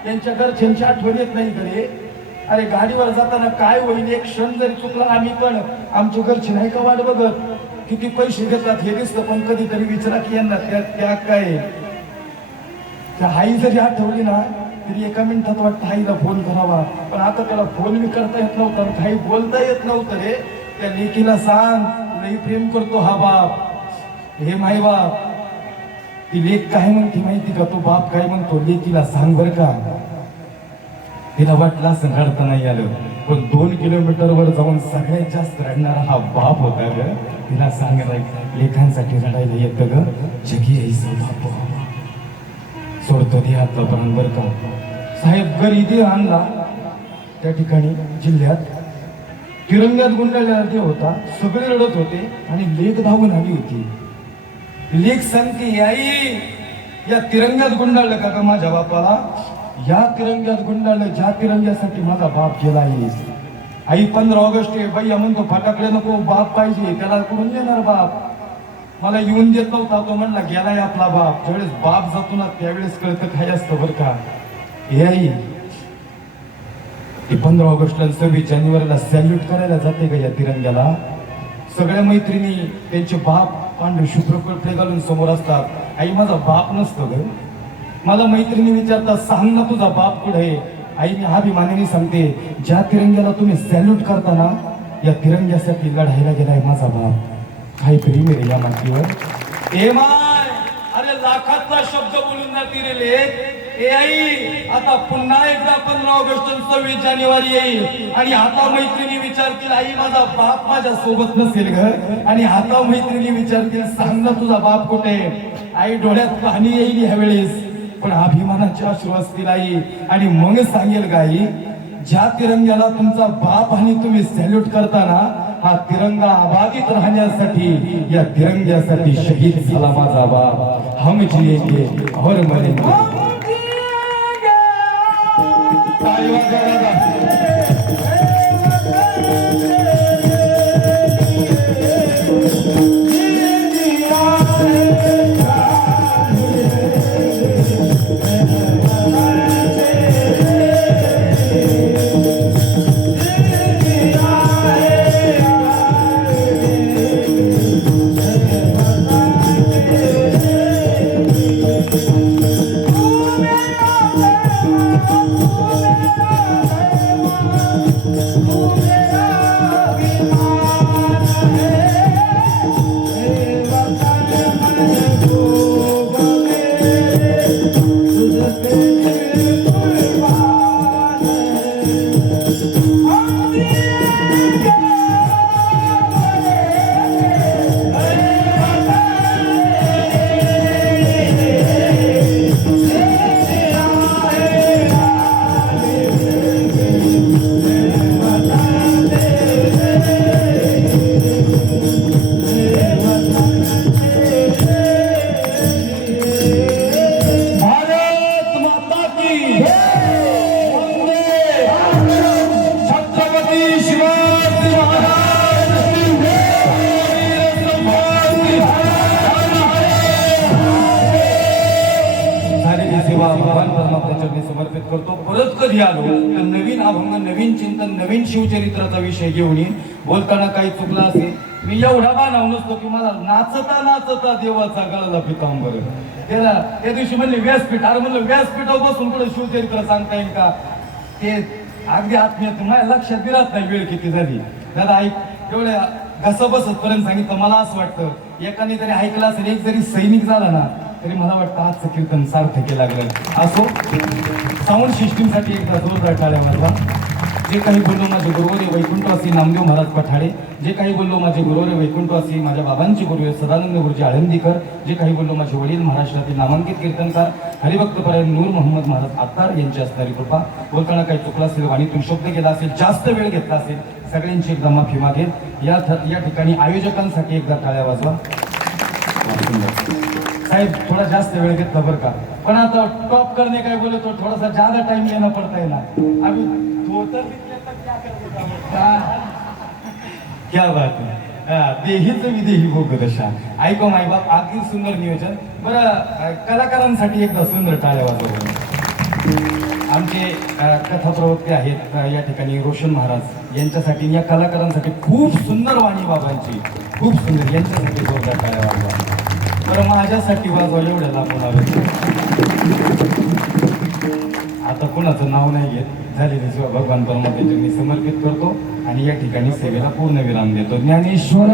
त्यांच्या घरच्यांची आठवण येत नाही कडे. अरे गाडीवर जाताना काय होईल, एक क्षण जरी चुकला आम्ही पण आमच्या घरची नाही का वाट बघत, किती पैसे घेतात हे दिसतं, पण कधीतरी विचारा की यांना त्याग काय. त्या आई जरी आठवली ना तरी एका मिनिटात वाटतं आईला फोन करावा, पण आता त्याला फोन बी करता येत नव्हता, काही बोलता येत नव्हतं रे. त्या लेकीला सांग, लई प्रेम करतो हा बाप, हे माई बाप. ती लेक काय म्हणते माहिती का, तो बाप काय म्हणतो, लेकीला सांग बर का. तिला वाटलं असं रडता नाही आलं, पण 2 किलोमीटरवर जाऊन सगळ्यात जास्त रडणारा हा बाप होता ग. तिला सांगायला लेखांसाठी रडायला येतं ग, जगी यायचं बाप सोडतो दे हातला पण बर का. साहेब गरीदे आणला त्या ठिकाणी जिल्ह्यात, तिरंग्यात गुंडाळलेला ते होता, सगळे रडत होते आणि लेक धावून आली होती. लेक सांगते, आई या तिरंग्यात गुंडाळलं का ग माझ्या बापाला, या तिरंग्यात गुंडाळलं ज्या तिरंग्यासाठी माझा बाप गेला आहे. आई 15 ऑगस्ट आहे, बाई म्हणतो फटाकडे नको, बाप पाहिजे, त्याला कुठून देणार बाप, मला येऊन देत नव्हता, तो म्हणला गेलाय आपला बाप. ज्यावेळेस बाप जातो ना त्यावेळेस कळतं काय असतं बर का. हे आई 15 ऑगस्टला 26 जानेवारीला सॅल्यूट करायला जाते का या तिरंग्याला. सगळ्या मैत्रिणी त्यांचे बाप पांढरे शुभ्र कपडे घालून समोर असतात. आई माझा बाप नसतो ग. मला मैत्रिणी विचारतात, सांग ना तुझा बाप कुठे. आई मी अभिमानाने सांगते, ज्या तिरंग्याला तुम्ही सॅल्यूट करताना या तिरंग्यासाठी लढायला गेलाय माझा बाप. काही प्रेम रे या मातीवर. ए माय, अरे लाखातला शब्द बोलून जाती रे लेक. ए आई, आता पुन्हा एकदा 15 ऑगस्ट 26 जानेवारी येईल आणि आता मैत्रिणी विचारतील, आई माझा बाप माझ्या सोबत नसेल ग. आणि आता मैत्रिणी विचारतील, सांग ना तुझा बाप कुठे. आई डोळ्यात पाणी येईल ह्यावेळेस, पण अभिमानाचे अश्रू असतील आई. आणि मग सांगेल का आई, ज्या तिरंग्याला तुमचा बाप आणि तुम्ही सॅल्यूट करताना, हा तिरंगा आबादित राहण्यासाठी, या तिरंग्यासाठी शहीद झाला माझा बाप. हम जिएंगे और मरेंगे. समर्पित करतो. परत कधी आलो तर नवीन अभंग, नवीन चिंतन, नवीन शिवचरित्राचा विषय घेऊन येईन. बोलताना काही चुकला असेल, मी एवढा बाणाव नसतो की मला नाचता नाचता देवाचा गळाला पितांबर. त्याला त्या दिवशी म्हणले व्यासपीठ, अरे म्हणलं व्यासपीठावर बसून कुठे शिवचरित्र सांगता येईल का? ते अगदी आत्मीयत माझ्या लक्षात बी राहत नाही वेळ किती झाली. दादा ऐक, तेवढ्या घसा बसत पर्यंत सांगितलं. मला असं वाटतं एकाने तरी ऐकलं असेल, एक जरी सैनिक झाला ना तरी मला वाटतं आजचं कीर्तन सार्थकी लागलं. असो, साऊंड सिस्टीमसाठी एकदा जोरदार टाळ्या वाजवा. जे काही बोललो माझे गुरुवारी वैकुंठवासी नामदेव महाराज पठाडे, जे काही बोललो माझे गुरुवारी वैकुंठवासी माझ्या बाबांचे गुरु सदानंद गुरुजी आळंदीकर, जे काही बोललो माझे वडील महाराष्ट्रातील नामांकित कीर्तनकार हरिभक्तपरायण नूर मोहम्मद महाराज आत्तार यांची असणारी कृपा. बोलताना काही चुकला असेल, वाणीतून शब्द गेला असेल, जास्त वेळ घेतला असेल, सगळ्यांची एकदा माफी मागेल. या ठिकाणी आयोजकांसाठी एकदा टाळ्या वाजवा. साहेब थोड़ा जास्त वेळ घेतला बरं का, पण आता टॉप करने काय बोले तो थोड़ा सा ज्यादा टाइम लेना पड़ता है ना. अभी दो तर क्या बात आहे. देहीच विदेही भोग दशा. ऐको माई बाप, अगदी सुंदर नियोजन. बरं, कलाकारांसाठी एकदा सुंदर टाळ्या वाजवा. आमचे कथा प्रवक्ते आहेत या ठिकाणी रोशन महाराज, यांच्यासाठी, या कलाकारांसाठी खूप सुंदर वाणी बाबांची, खूप सुंदर, यांच्यासाठी जोरदार टाळ्या वाजवा. बरं, माझ्यासाठी वाजवा एवढ्या लांबून आले. आता कोणाचं नाव नाही घेत, झालेली सेवा भगवान परमात्म्याचे मी समर्पित करतो आणि या ठिकाणी सेवेला पूर्ण विराम देतो. ज्ञानेश्वर